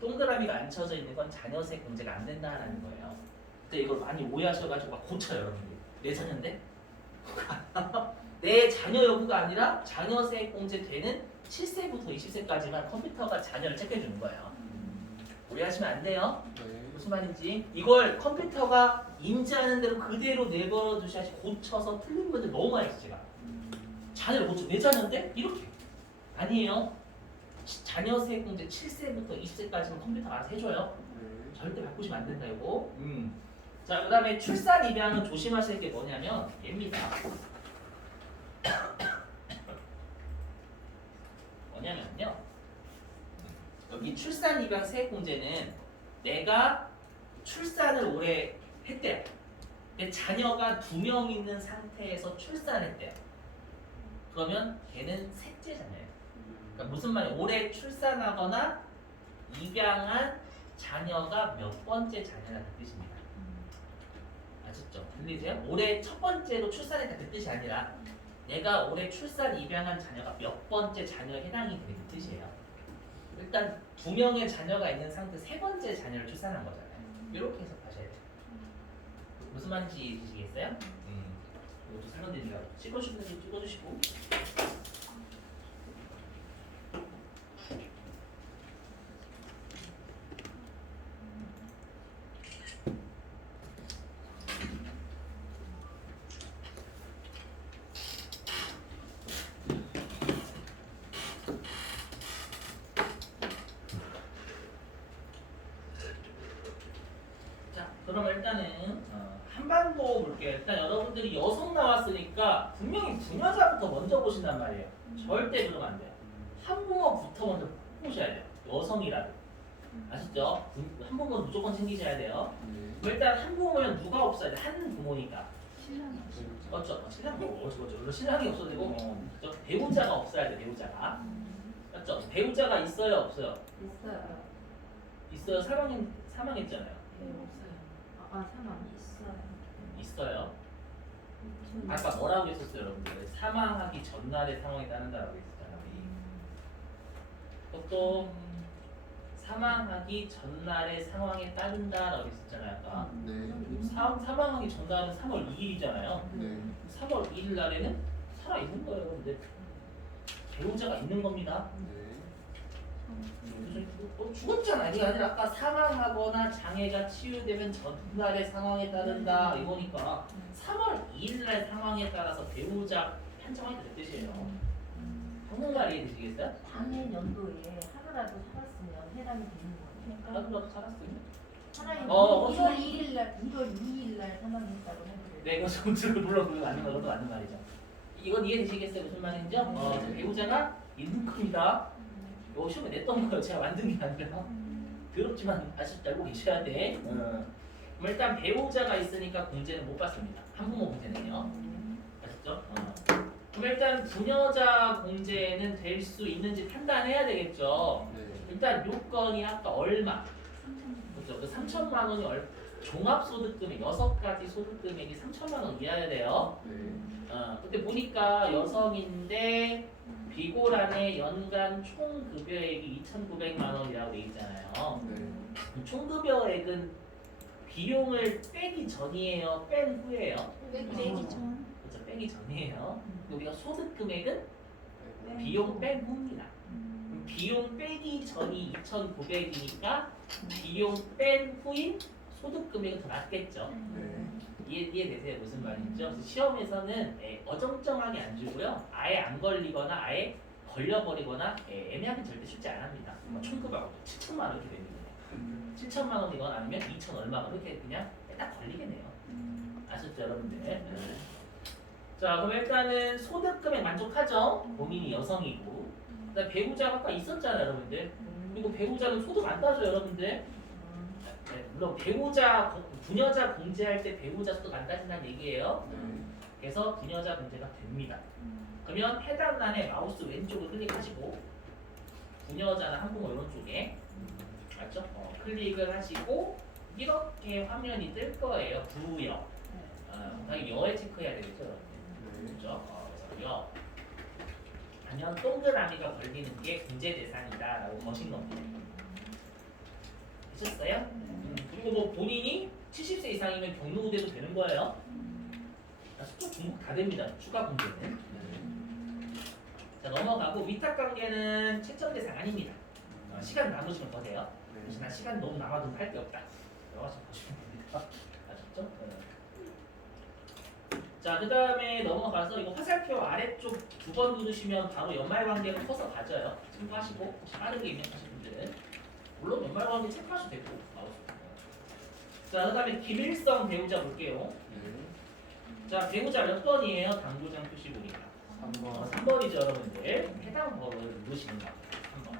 동그라미가 안 쳐져 있는 건 자녀세액공제가 안 된다는 거예요. 근데 이걸 많이 오해하셔가지고 막 고쳐요 여러분들. 내 자녀인데? 내 자녀 여부가 아니라 자녀세액공제 되는 7세부터 20세까지만 컴퓨터가 자녀를 체크해주는 거예요. 오해하시면 안 돼요. 무슨 말인지 이걸 컴퓨터가 인지하는 대로 그대로 내버려 두셔야지 고쳐서 틀린 분들 너무 많이 있어요. 제가 자녀를 고쳐 내 자녀인데? 이렇게 아니에요. 자녀세액공제 7세부터 20세까지는 컴퓨터가 알아서 해줘요. 절대 바꾸시면 안 된다 이거. 자, 그 다음에 출산 입양은 조심하실 게 뭐냐면 얘입니다. 뭐냐면요. 여기 출산 입양 세액공제는 내가 출산을 올해 했대요. 내 자녀가 2명 있는 상태에서 출산했대요. 그러면 걔는 셋째 자녀예요. 그러니까 무슨 말이에요? 올해 출산하거나 입양한 자녀가 몇 번째 자녀라는 뜻입니다. 아셨죠? 들리세요? 올해 첫 번째로 출산했다 그 뜻이 아니라 내가 올해 출산 입양한 자녀가 몇 번째 자녀에 해당이 되는 뜻이에요. 일단 2명의 자녀가 있는 상태 세 번째 자녀를 출산한 거잖아요. 이렇게 해석하셔야 돼요. 무슨 말인지 이해되시겠어요? 이것도 설명드리니까 찍어주시는 분 찍어주시고. 그러면 일단은 한반도 볼게요. 일단 여러분들이 여성 나왔으니까 분명히 부녀자부터 먼저 보신단 말이에요. 절대 그러면 안 돼요. 한부모부터 먼저 보셔야 돼요. 여성이라도. 아시죠? 한부모는 무조건 챙기셔야 돼요. 일단 한부모면 누가 없어야 돼? 한 부모니까. 신랑이 맞죠? 신랑이 없어도 신랑이 없어도 되고 그렇죠? 배우자가 없어야 돼. 배우자가. 맞죠? 배우자가 있어요? 없어요? 있어요. 있어요. 사망했잖아요. 네, 없어요. 사망 있어요. 있어요. 아까 뭐라고 했었어요, 여러분들? 사망하기 전날의 상황에 따른다라고 했었잖아요. 또 사망하기 전날의 상황에 따른다라고 했었잖아요, 아까. 사망하기 전날은 3월 2일이잖아요. 3월 2일 날에는 살아 있는 거예요, 근데 배우자가 있는 겁니다. 죽었잖아. 이게 아니라 아까 사망하거나 장애가 치유되면 전날의 상황에 따른다 이거니까 3월 2일날 상황에 따라서 배우자 판정하게 될 뜻이에요. 한국말 이해되시겠어요? 당일 연도에 하루라도 살았으면 해당이 되는 거예요. 하루라도 살았으면? 사람이 어, 1월 2일날 사망했다고 해도 네, 이거 물론 그거 맞는 거도 맞는 말이죠. 이건 이해되시겠어요? 무슨 말인지? 배우자가 있는 겁니다. 이거 시험에 냈던 거예요. 제가 만든 게 아니라. 더럽지만 아직도 알고 계셔야 돼. 그럼 일단 배우자가 있으니까 공제는 못 받습니다. 한부모 공제는요. 아셨죠? 그럼 일단 부녀자 공제는 될 수 있는지 판단해야 되겠죠. 네. 일단 요건이 아까 얼마? 그렇죠? 그 3천만 원이 종합소득금액 6가지 소득금액이 3천만 원 이하야 돼요. 네. 그때 보니까 여성인데 비고란의 연간 총 급여액이 2,900만 원이라고 돼 있잖아요. 네. 그럼 총 급여액은 비용을 빼기 전이에요, 뺀 후예요? 빼기 전. 그렇죠, 빼기 전이에요. 근데 우리가 소득금액은 네. 비용 뺀 후입니다. 그럼 비용 빼기 전이 2,900이니까 비용 뺀 후인 소득금액은 더 낮겠죠. 네. 이해되세요? 무슨 말인지요? 그래서 시험에서는 어정쩡하게 안 주고요. 아예 안 걸리거나 아예 걸려버리거나 애매하게 절대 쉽지 않습니다. 총급하고 7천만 원 이렇게 됩니다. 7천만 원이건 아니면 2천 얼마가 그렇게 그냥 딱 걸리겠네요. 아셨죠, 여러분들? 네. 자, 그럼 일단은 소득금액 만족하죠? 본인이 여성이고. 그다음 배우자가 아까 있었잖아요, 여러분들. 그리고 배우자는 소득 안 따져, 여러분들. 네, 물론 부녀자 공제할 때 배우자 소득 안 따진다는 얘기예요. 네. 그래서 부녀자 공제가 됩니다. 그러면 해당欄의 마우스 왼쪽을 클릭하시고 부녀자나 한부모 이런 쪽에 맞죠? 클릭을 하시고 이렇게 화면이 뜰 거예요. 부여. 당연히 여에 체크해야 되겠죠, 여러분들. 네. 그렇죠? 그래서 여. 아니면 동그라미가 걸리는 게 공제 대상이다라고 거신 겁니다. 되셨어요? 그리고 뭐 본인이 70세 이상이면 경로우대도 되는 거예요. 수적 중복 다 됩니다. 추가 공제는. 자, 넘어가고 위탁 관계는 채점 대상 아닙니다. 시간 남으시면 더 돼요. 대신 난 시간 너무 남아도 할 게 없다. 들어가서 보시면 됩니다. 아셨죠? 자, 그 다음에 넘어가서 이거 화살표 아래쪽 2번 누르시면 바로 연말관계를 커서 가져요. 참고하시고 혹시 빠르게 입력하신 분들은 물론 연말관계 체크하셔도 되고 마우스. 자, 그 다음에 김일성 배우자 볼게요. 네. 자, 배우자 몇 번이에요? 당구장 표시 보니까 3번. 3번이죠, 여러분들. 해당 번호를 누르시는 겁니다. 3번.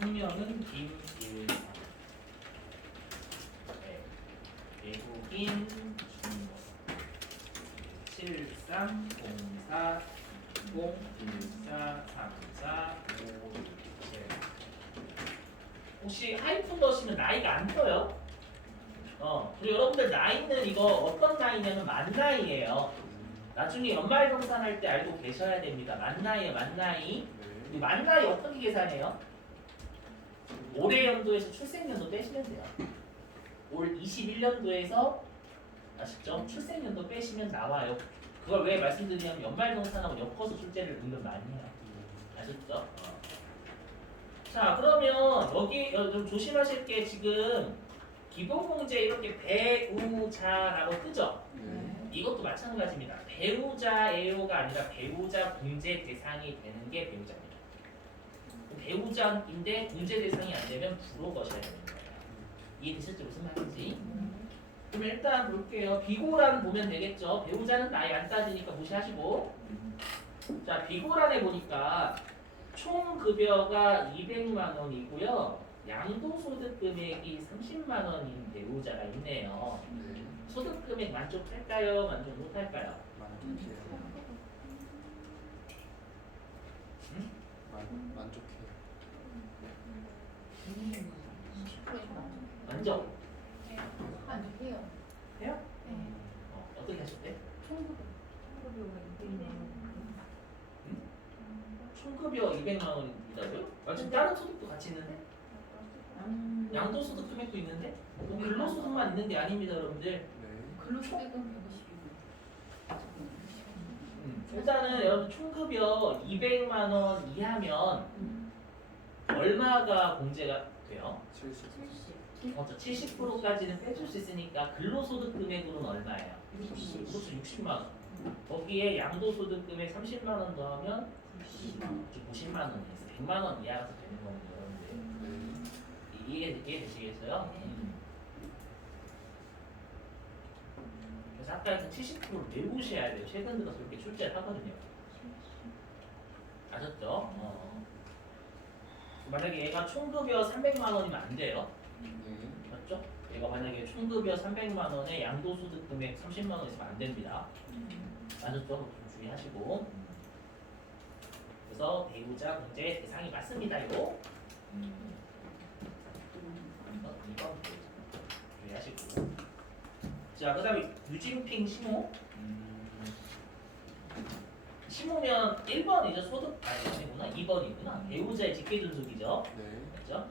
성명은 김일성. 네. 외국인 중국 7304 01434 567. 혹시 하이픈 넣으시면 나이가 안 떠요? 그리고 여러분들 나이는 이거 어떤 나이냐면 만 나이예요. 나중에 연말 정산할 때 알고 계셔야 됩니다. 만 나이에 만 나이. 네. 만 나이 어떻게 계산해요? 올해 연도에서 출생연도 빼시면 돼요. 올 21년도에서 아시죠? 출생연도 빼시면 나와요. 그걸 왜 말씀드리냐면 연말 정산하고 엮어서 출제를 은근 많이 해요. 아셨죠? 자, 그러면 여기 좀 조심하실 게 지금 기본공제 이렇게 배우자라고 뜨죠? 네. 이것도 마찬가지입니다. 배우자예요가 아니라 배우자 공제 대상이 되는 게 배우자입니다. 배우자인데 공제 대상이 안 되면 부로 거셔야 되는 거예요. 이해되셨죠? 무슨 말인지? 그럼 일단 볼게요. 비고란 보면 되겠죠? 배우자는 나이 안 따지니까 무시하시고. 자, 비고란에 보니까 총 급여가 200만 원이고요. 양도소득 금액이 30만 원인 배우자가 있네요. 네. 소득 금액 만족할까요? 만족 못할까요? 만족해요. 응? 만족해요. 만족. 만족해요. 해요? 네. 어떻게 하셨대? 총급여 200만 원이다고요? 지금 다른 소득도 같이 있는데? 양도소득 금액도 있는데? 뭐 근로소득만 있는 게 아닙니다, 여러분들. 네. 근로소득은 150이고. 일단은 여러분 총급여 200만 원 이하면 얼마가 공제가 돼요? 70. 70%까지는 빼줄 수 있으니까 근로소득 금액으로는 얼마예요? 60. 그것도 60만 원. 거기에 양도소득 금액 30만 원 더하면 90만 원에서 100만 원 이하가 되는 겁니다, 여러분들. 네. 이해되시겠어요? 그래서 아까 그 70%를 내보셔야 돼요. 최근 들어서 이렇게 출제를 하거든요. 아셨죠? 만약에 얘가 총급여 300만 원이면 안 돼요. 네. 맞죠? 얘가 만약에 총급여 300만 원에 양도소득 금액 30만 원 있으면 안 됩니다. 아셨죠? 좀 주의하시고. 그래서 배우자 공제 대상이 맞습니다. 이거. 이거 주의하시고. 자, 그다음에 유진핑 시모. 시모면 1번이죠. 소득 아니구나. 2번이구나. 배우자의 직계존속이죠. 네. 맞죠?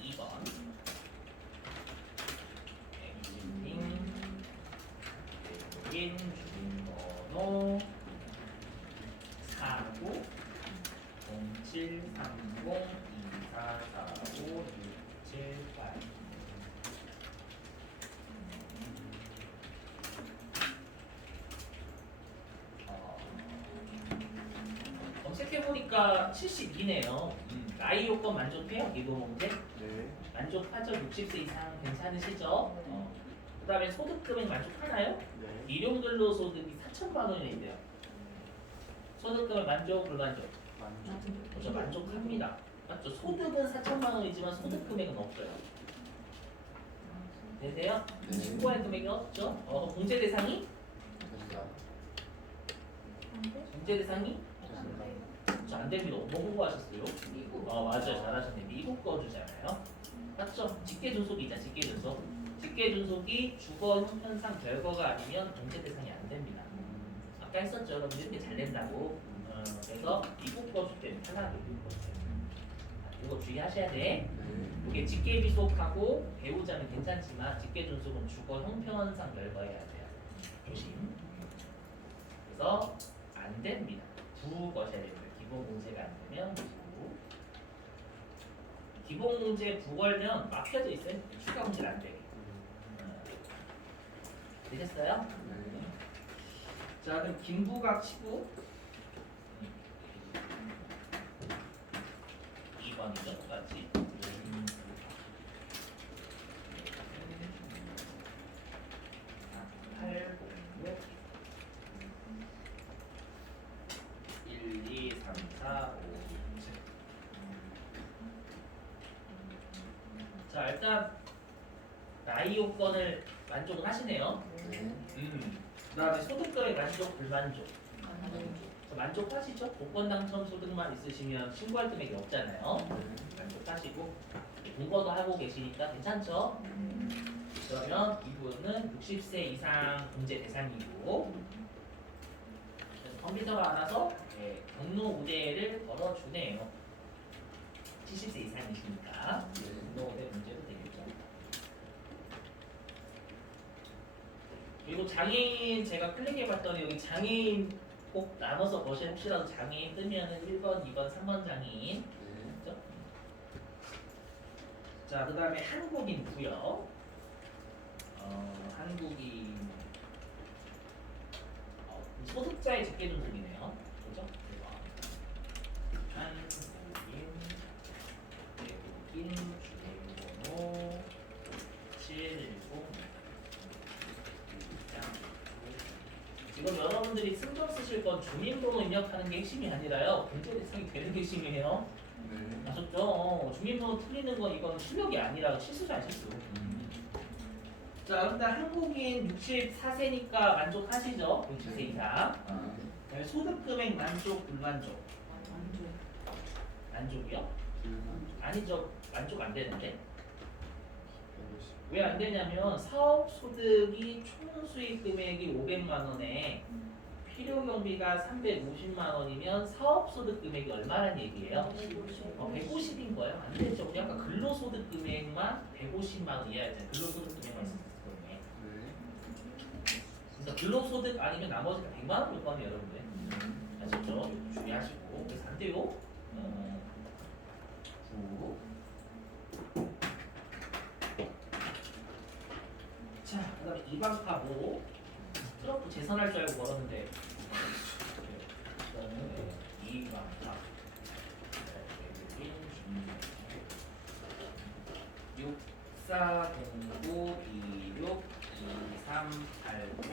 2번. 유진핑 외국인 주민번호 49 0730 2445 678. 검색해보니까 72네요. 나이 요건 만족해요? 기본문제? 네. 만족하죠? 60세 이상 괜찮으시죠? 그 다음에 소득금액 만족하나요? 네. 일용근로소득이 4천만 원이나 있대요. 소득금액 만족, 불만족? 만족. 그렇죠, 만족합니다. 맞죠? 소득은 4천만 원이지만 소득금액은 없어요. 되세요? 네. 신고할 금액이 없죠? 공제 대상이? 된다. 공제 대상이? 된다. 그렇죠, 안 됩니다. 뭐 공부하셨어요? 미국. 맞아요. 잘하셨네. 미국 거주잖아요. 맞죠? 직계존속이 있잖아. 직계존속. 직계존속이 주거 형편상 별거가 아니면 공제 대상이 안 됩니다. 아까 했었죠. 여러분 이렇게 잘 낸다고. 그래서 미국 거주 때문에 편하게 미국 거주 때문에. 이거 주의하셔야 돼. 네. 이게 직계비속하고 배우자는 괜찮지만 직계존속은 주거 형편상 별거해야 돼요. 조심. 그래서 안 됩니다. 부 거셔야 됩니다. 기본 공제가 안 되면 부. 기본 공제 부걸면 막혀져 있어요. 추가 공제가 안 되게. 되셨어요? 네. 자, 그럼 김부각 치고 2번이죠, 똑같이. 8, 6, 1, 2, 3, 4, 5, 6, 7. 자, 일단 나이 요건을 만족을 하시네요. 네. 그다음에 소득금의 만족, 불만족. 만족하시죠? 복권 당첨 소득만 있으시면 신고할 금액이 없잖아요. 만족하시고 공부도 하고 계시니까 괜찮죠? 그러면 이분은 60세 이상 공제 대상이고 컴퓨터가 알아서 경로 우대를 걸어주네요. 70세 이상이시니까 경로 우대 문제도 되겠죠. 그리고 장애인 제가 클릭해봤더니 여기 장애인 꼭 나눠서 거실 혹시라도 장애인 뜨면은 1번, 2번, 3번 장애인 그렇죠? 자, 그 다음에 한국인 구역 한국인 소득자의 직계존속이네요. 그죠? 한국인 외국인 주민번호 70 지금 여러분들이 신경 쓰실 건 주민번호 입력하는 게 핵심이 아니라요. 공제 대상이 되는 게 핵심이에요. 네. 아셨죠? 주민번호 틀리는 건 이건 실력이 아니라 실수죠, 실수. 자, 일단 한국인 64세니까 만족하시죠? 60세 이상. 그다음에 소득금액 만족, 불만족. 만족이요? 아니죠. 만족 안 되는데. 왜 안 되냐면 사업 소득이 총 수익 금액이 500만 원에 필요 경비가 350만 원이면 사업 소득 금액이 얼마란 얘기예요? 150인 거예요. 안 되죠. 우리 아까 근로소득 금액만 150만 원 이하였잖아요. 근로소득 금액만 있었거든요. 그러니까 근로소득 아니면 나머지가 100만 원 올 거면 여러분들 아셨죠? 주의하시고 그래서 안 돼요. 9. 자, 그 다음에 이방카보 트럼프 재선할 줄 알고 걸었는데 그다음에 이방카 6409 26 23 85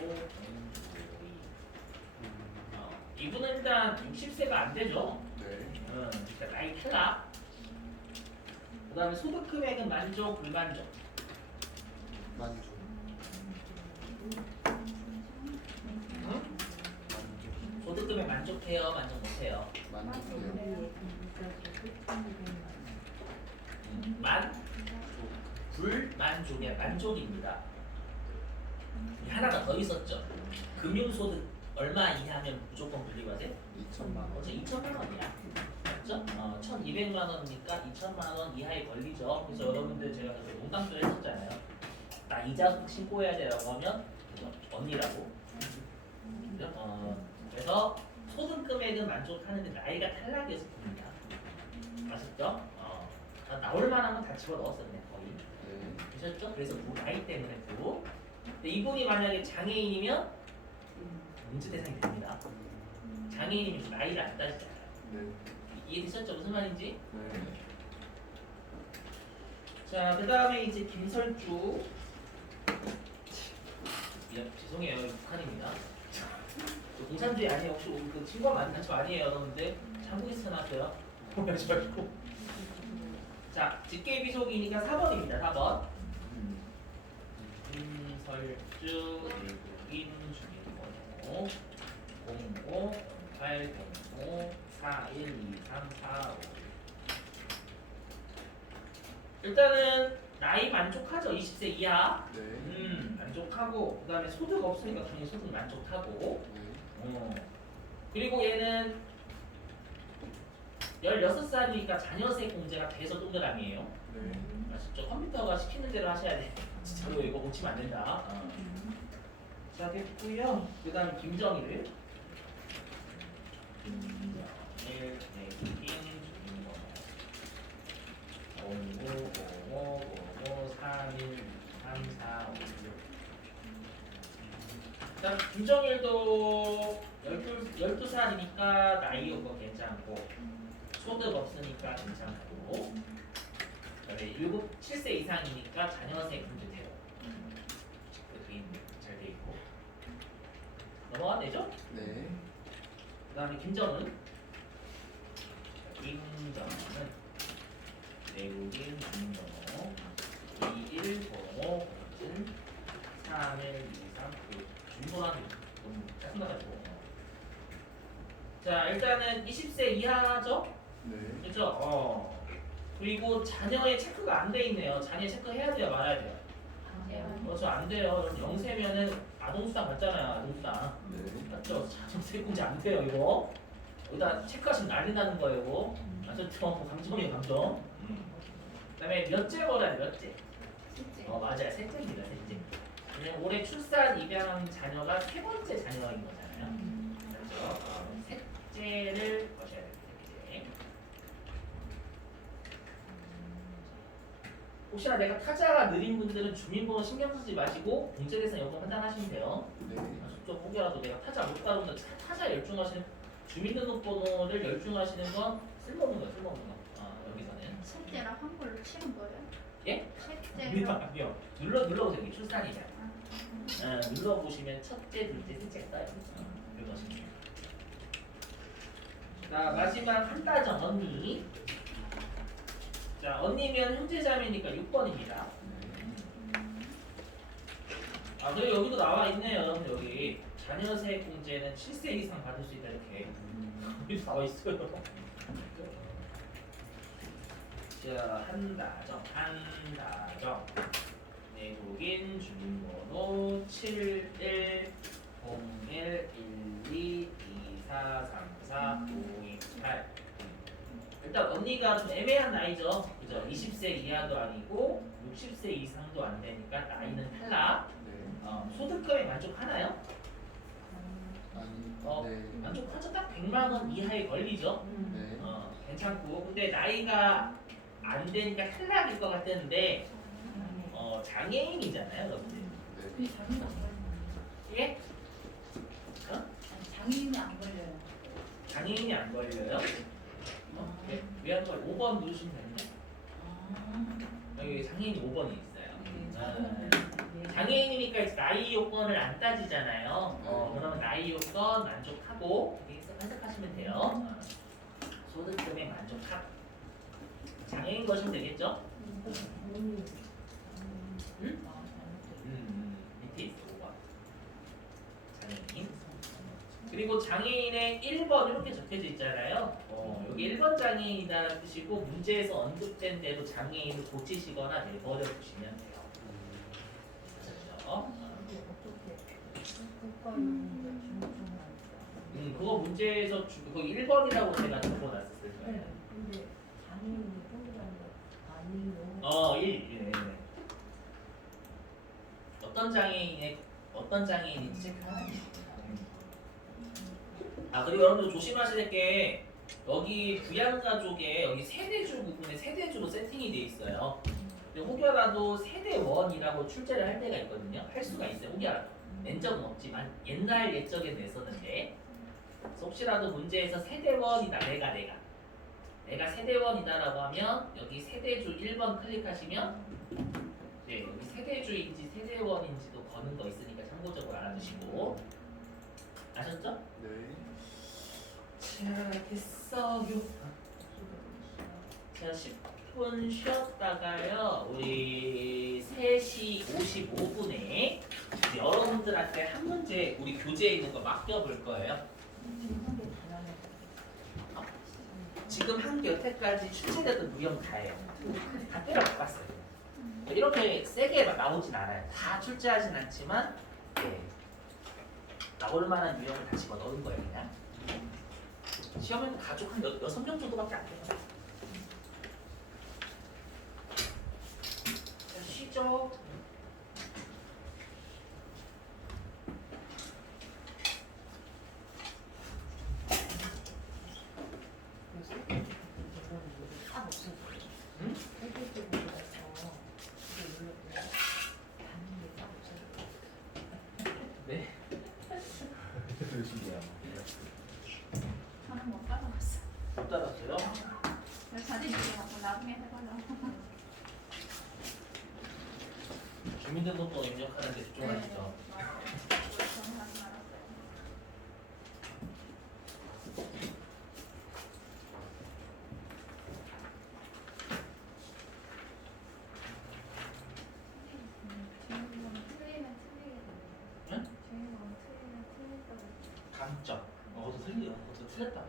092 이분은 일단 60세가 안 되죠. 네. 그러니까 나이 탈락. 그 다음에 소득 금액은 만족, 불만족. 만족. 소득 금액 만족해요, 만족 못해요? 만족해요. 만, 불만족의 만족입니다. 하나가 더 있었죠. 금융소득 얼마 이하면 무조건 분리과세? 2천만 원. 어제 2천만 원이야. 맞죠? 1,200만 원이니까 2천만 원 이하에 걸리죠. 그래서 여러분들 제가 그때 농담도 했었잖아요. 나 이자 소득 신고해야 돼라고 하면 언니라고. 그죠? 그래서 소득 금액은 만족하는데 나이가 탈락해서 봅니다. 아셨죠? 나올 만하면 다 집어 넣었었네 거의. 네. 보셨죠? 그래서 나이 때문에 부. 근데 이분이 만약에 장애인이면 문제 대상이 됩니다. 장애인이면 나이를 안 따지잖아요. 네. 이해되셨죠? 무슨 말인지? 네. 자, 그 다음에 이제 김설주. 죄송해요, 이거 북한입니다. 저 공산주의 아니에요. 혹시 그 친구가 만난 저 아니에요, 여러분들. 한국에서 나왔어요. 오해하지 말고. 자, 직계 비속이니까 4번입니다. 4번. 김설주 외국인 주민번호 05 805 412345. 일단은 나이 만족하죠. 20세 이하. 네. 만족하고 그다음에 소득 없으니까 당연히 소득 만족하고. 네. 그리고 얘는 16살이니까 자녀세 공제가 돼서 동그라미에요. 네. 아시죠? 컴퓨터가 시키는 대로 하셔야 돼. 진짜로 이거 고치면 안 된다. 자, 됐고요. 그다음 김정일. 김정일 내국인 주민번호 055555312345. 일단 김정일도 12살이니까 나이 요거 괜찮고 소득 없으니까 괜찮고 그다음에 7세 이상이니까 자녀세 금지 제로 잘 돼 있고 넘어가면 되죠? 네. 그 다음에 김정은 내국인 주민번호 2105 3123 주민번호는 너무 짜증나가지고 자 일단은 20세 이하죠? 네. 그죠? 그리고 자녀의 체크가 안 돼 있네요. 자녀 체크 해야 돼요, 말아야 돼요? 그렇죠, 안 돼요. 영세면은 아동수당 받잖아요, 아동수당. 네. 맞죠? 자녀세 공제 안 돼요, 이거. 여기다 체크하시면 난리 나는 거예요, 이거. 아셨죠? 감점이에요, 감점. 그다음에 몇째 거라요, 몇째? 맞아요, 셋째입니다, 셋째. 왜냐면 올해 출산 입양한 자녀가 세 번째 자녀인 거잖아요. 그렇죠? 셋째를 거셔야 됩니다, 이제. 혹시나 내가 타자가 느린 분들은 주민번호 신경 쓰지 마시고 공제 대상 여부 판단하시면 돼요. 네. 좀 혹여라도 내가 타자 못 다룬다, 타자 열중하시는 주민등록번호를 열중하시는 건 쓸모없는 거예요, 쓸모없는 거. 여기서는. 첫째랑 한글로 치는 거예요? 예? 첫째로. 아니요. 눌러보세요. 여기 출산이잖아. 눌러보시면 첫째, 둘째, 셋째 떠요. 그것이. 자, 마지막 한 따정 언니. 자, 언니면 형제자매니까 6번입니다. 그리고 여기도 나와 있네요, 여러분들. 여기 자녀세 공제는 7세 이상 받을 수 있다 이렇게 여기 나와 있어요. 자, 한 다정 내국인 주민번호 710112243458. 일단 언니가 좀 애매한 나이죠. 그죠? 20세 이하도 아니고 60세 이상도 안 되니까 나이는 탈락. 네. 소득금에 만족하나요? 아니. 네. 만족하죠. 딱 100만 원 이하에 걸리죠. 네. 괜찮고. 근데 나이가 안 되니까 탈락일 것 같았는데 장애인이잖아요, 여러분들. 네. 장애인 안 걸려요. 예? 장애인이 안 걸려요. 장애인이 안 걸려요? 왜안 걸려? 5번 누르시면 되는데. 여기 장애인이 5번이 있어요. 장애인이니까 이제 나이 요건을 안 따지잖아요. 그러면 나이 요건 만족하고 이렇게 하시면 돼요. 소득 금액 만족합. 장애인 거시면 되겠죠? 응? 밑에 있어 5번. 장애인. 그리고 장애인의 1번 이렇게 적혀져 있잖아요. 여기 1번 장애인이라는 뜻이고 문제에서 언급된 대로 장애인을 고치시거나 내버려 두시면 돼요. 아셨죠? 그거 문제에서 그거 1번이라고 제가 적어놨었을 거예요. 근데 장애인이 똥이라는 거 아니요. 1. 어떤 장애인인지 체크하나요? 그리고 여러분들 조심하셔야 될 게 여기 부양가족에 여기 세대주 부분에 세대주로 세팅이 돼 있어요. 근데 혹여라도 세대원이라고 출제를 할 때가 있거든요. 할 수가 있어요. 혹여라도 낸 적은 없지만 옛날 옛적에 냈었는데 그래서 혹시라도 문제에서 세대원이다 내가 세대원이다라고 하면 여기 세대주 1번 클릭하시면 네, 여기 세대주인지 세대원인지도 거는 거 있으니까 참고적으로 알아두시고 아셨죠? 네. 자 됐어요. 자 10분 쉬었다가요 우리 3시 55분에 여러분들한테 한 문제 우리 교재에 있는 거 맡겨볼 거예요. 지금 한 게 여태까지 출제되던 무형 다예요. 다 때려 박았어요. 이렇게 세게 나오진 않아요. 다 출제하진 않지만 네. 나올 만한 유형을 다 집어 넣은 거예요 그냥. 시험에는 가족 한 6명 정도밖에 안 돼요. 자 쉬죠. 딱 없어요. 응? 세계적으로서 이게 눌렀더니 받는 게 딱 없어요. 네. 신기하다. 저는 못 받아봤어. 못 따랐어요? 자주 얘기하고 나중에 해보려고. 주민등록번 입력하는 데 집중하시죠. 맞아요. 정하지 말았어요. 주인공은 틀리면 틀리게 돼요. 응? 주인공은 틀리면 틀릴 거고. 감점. 그것도 틀려. 그것도 틀렸다.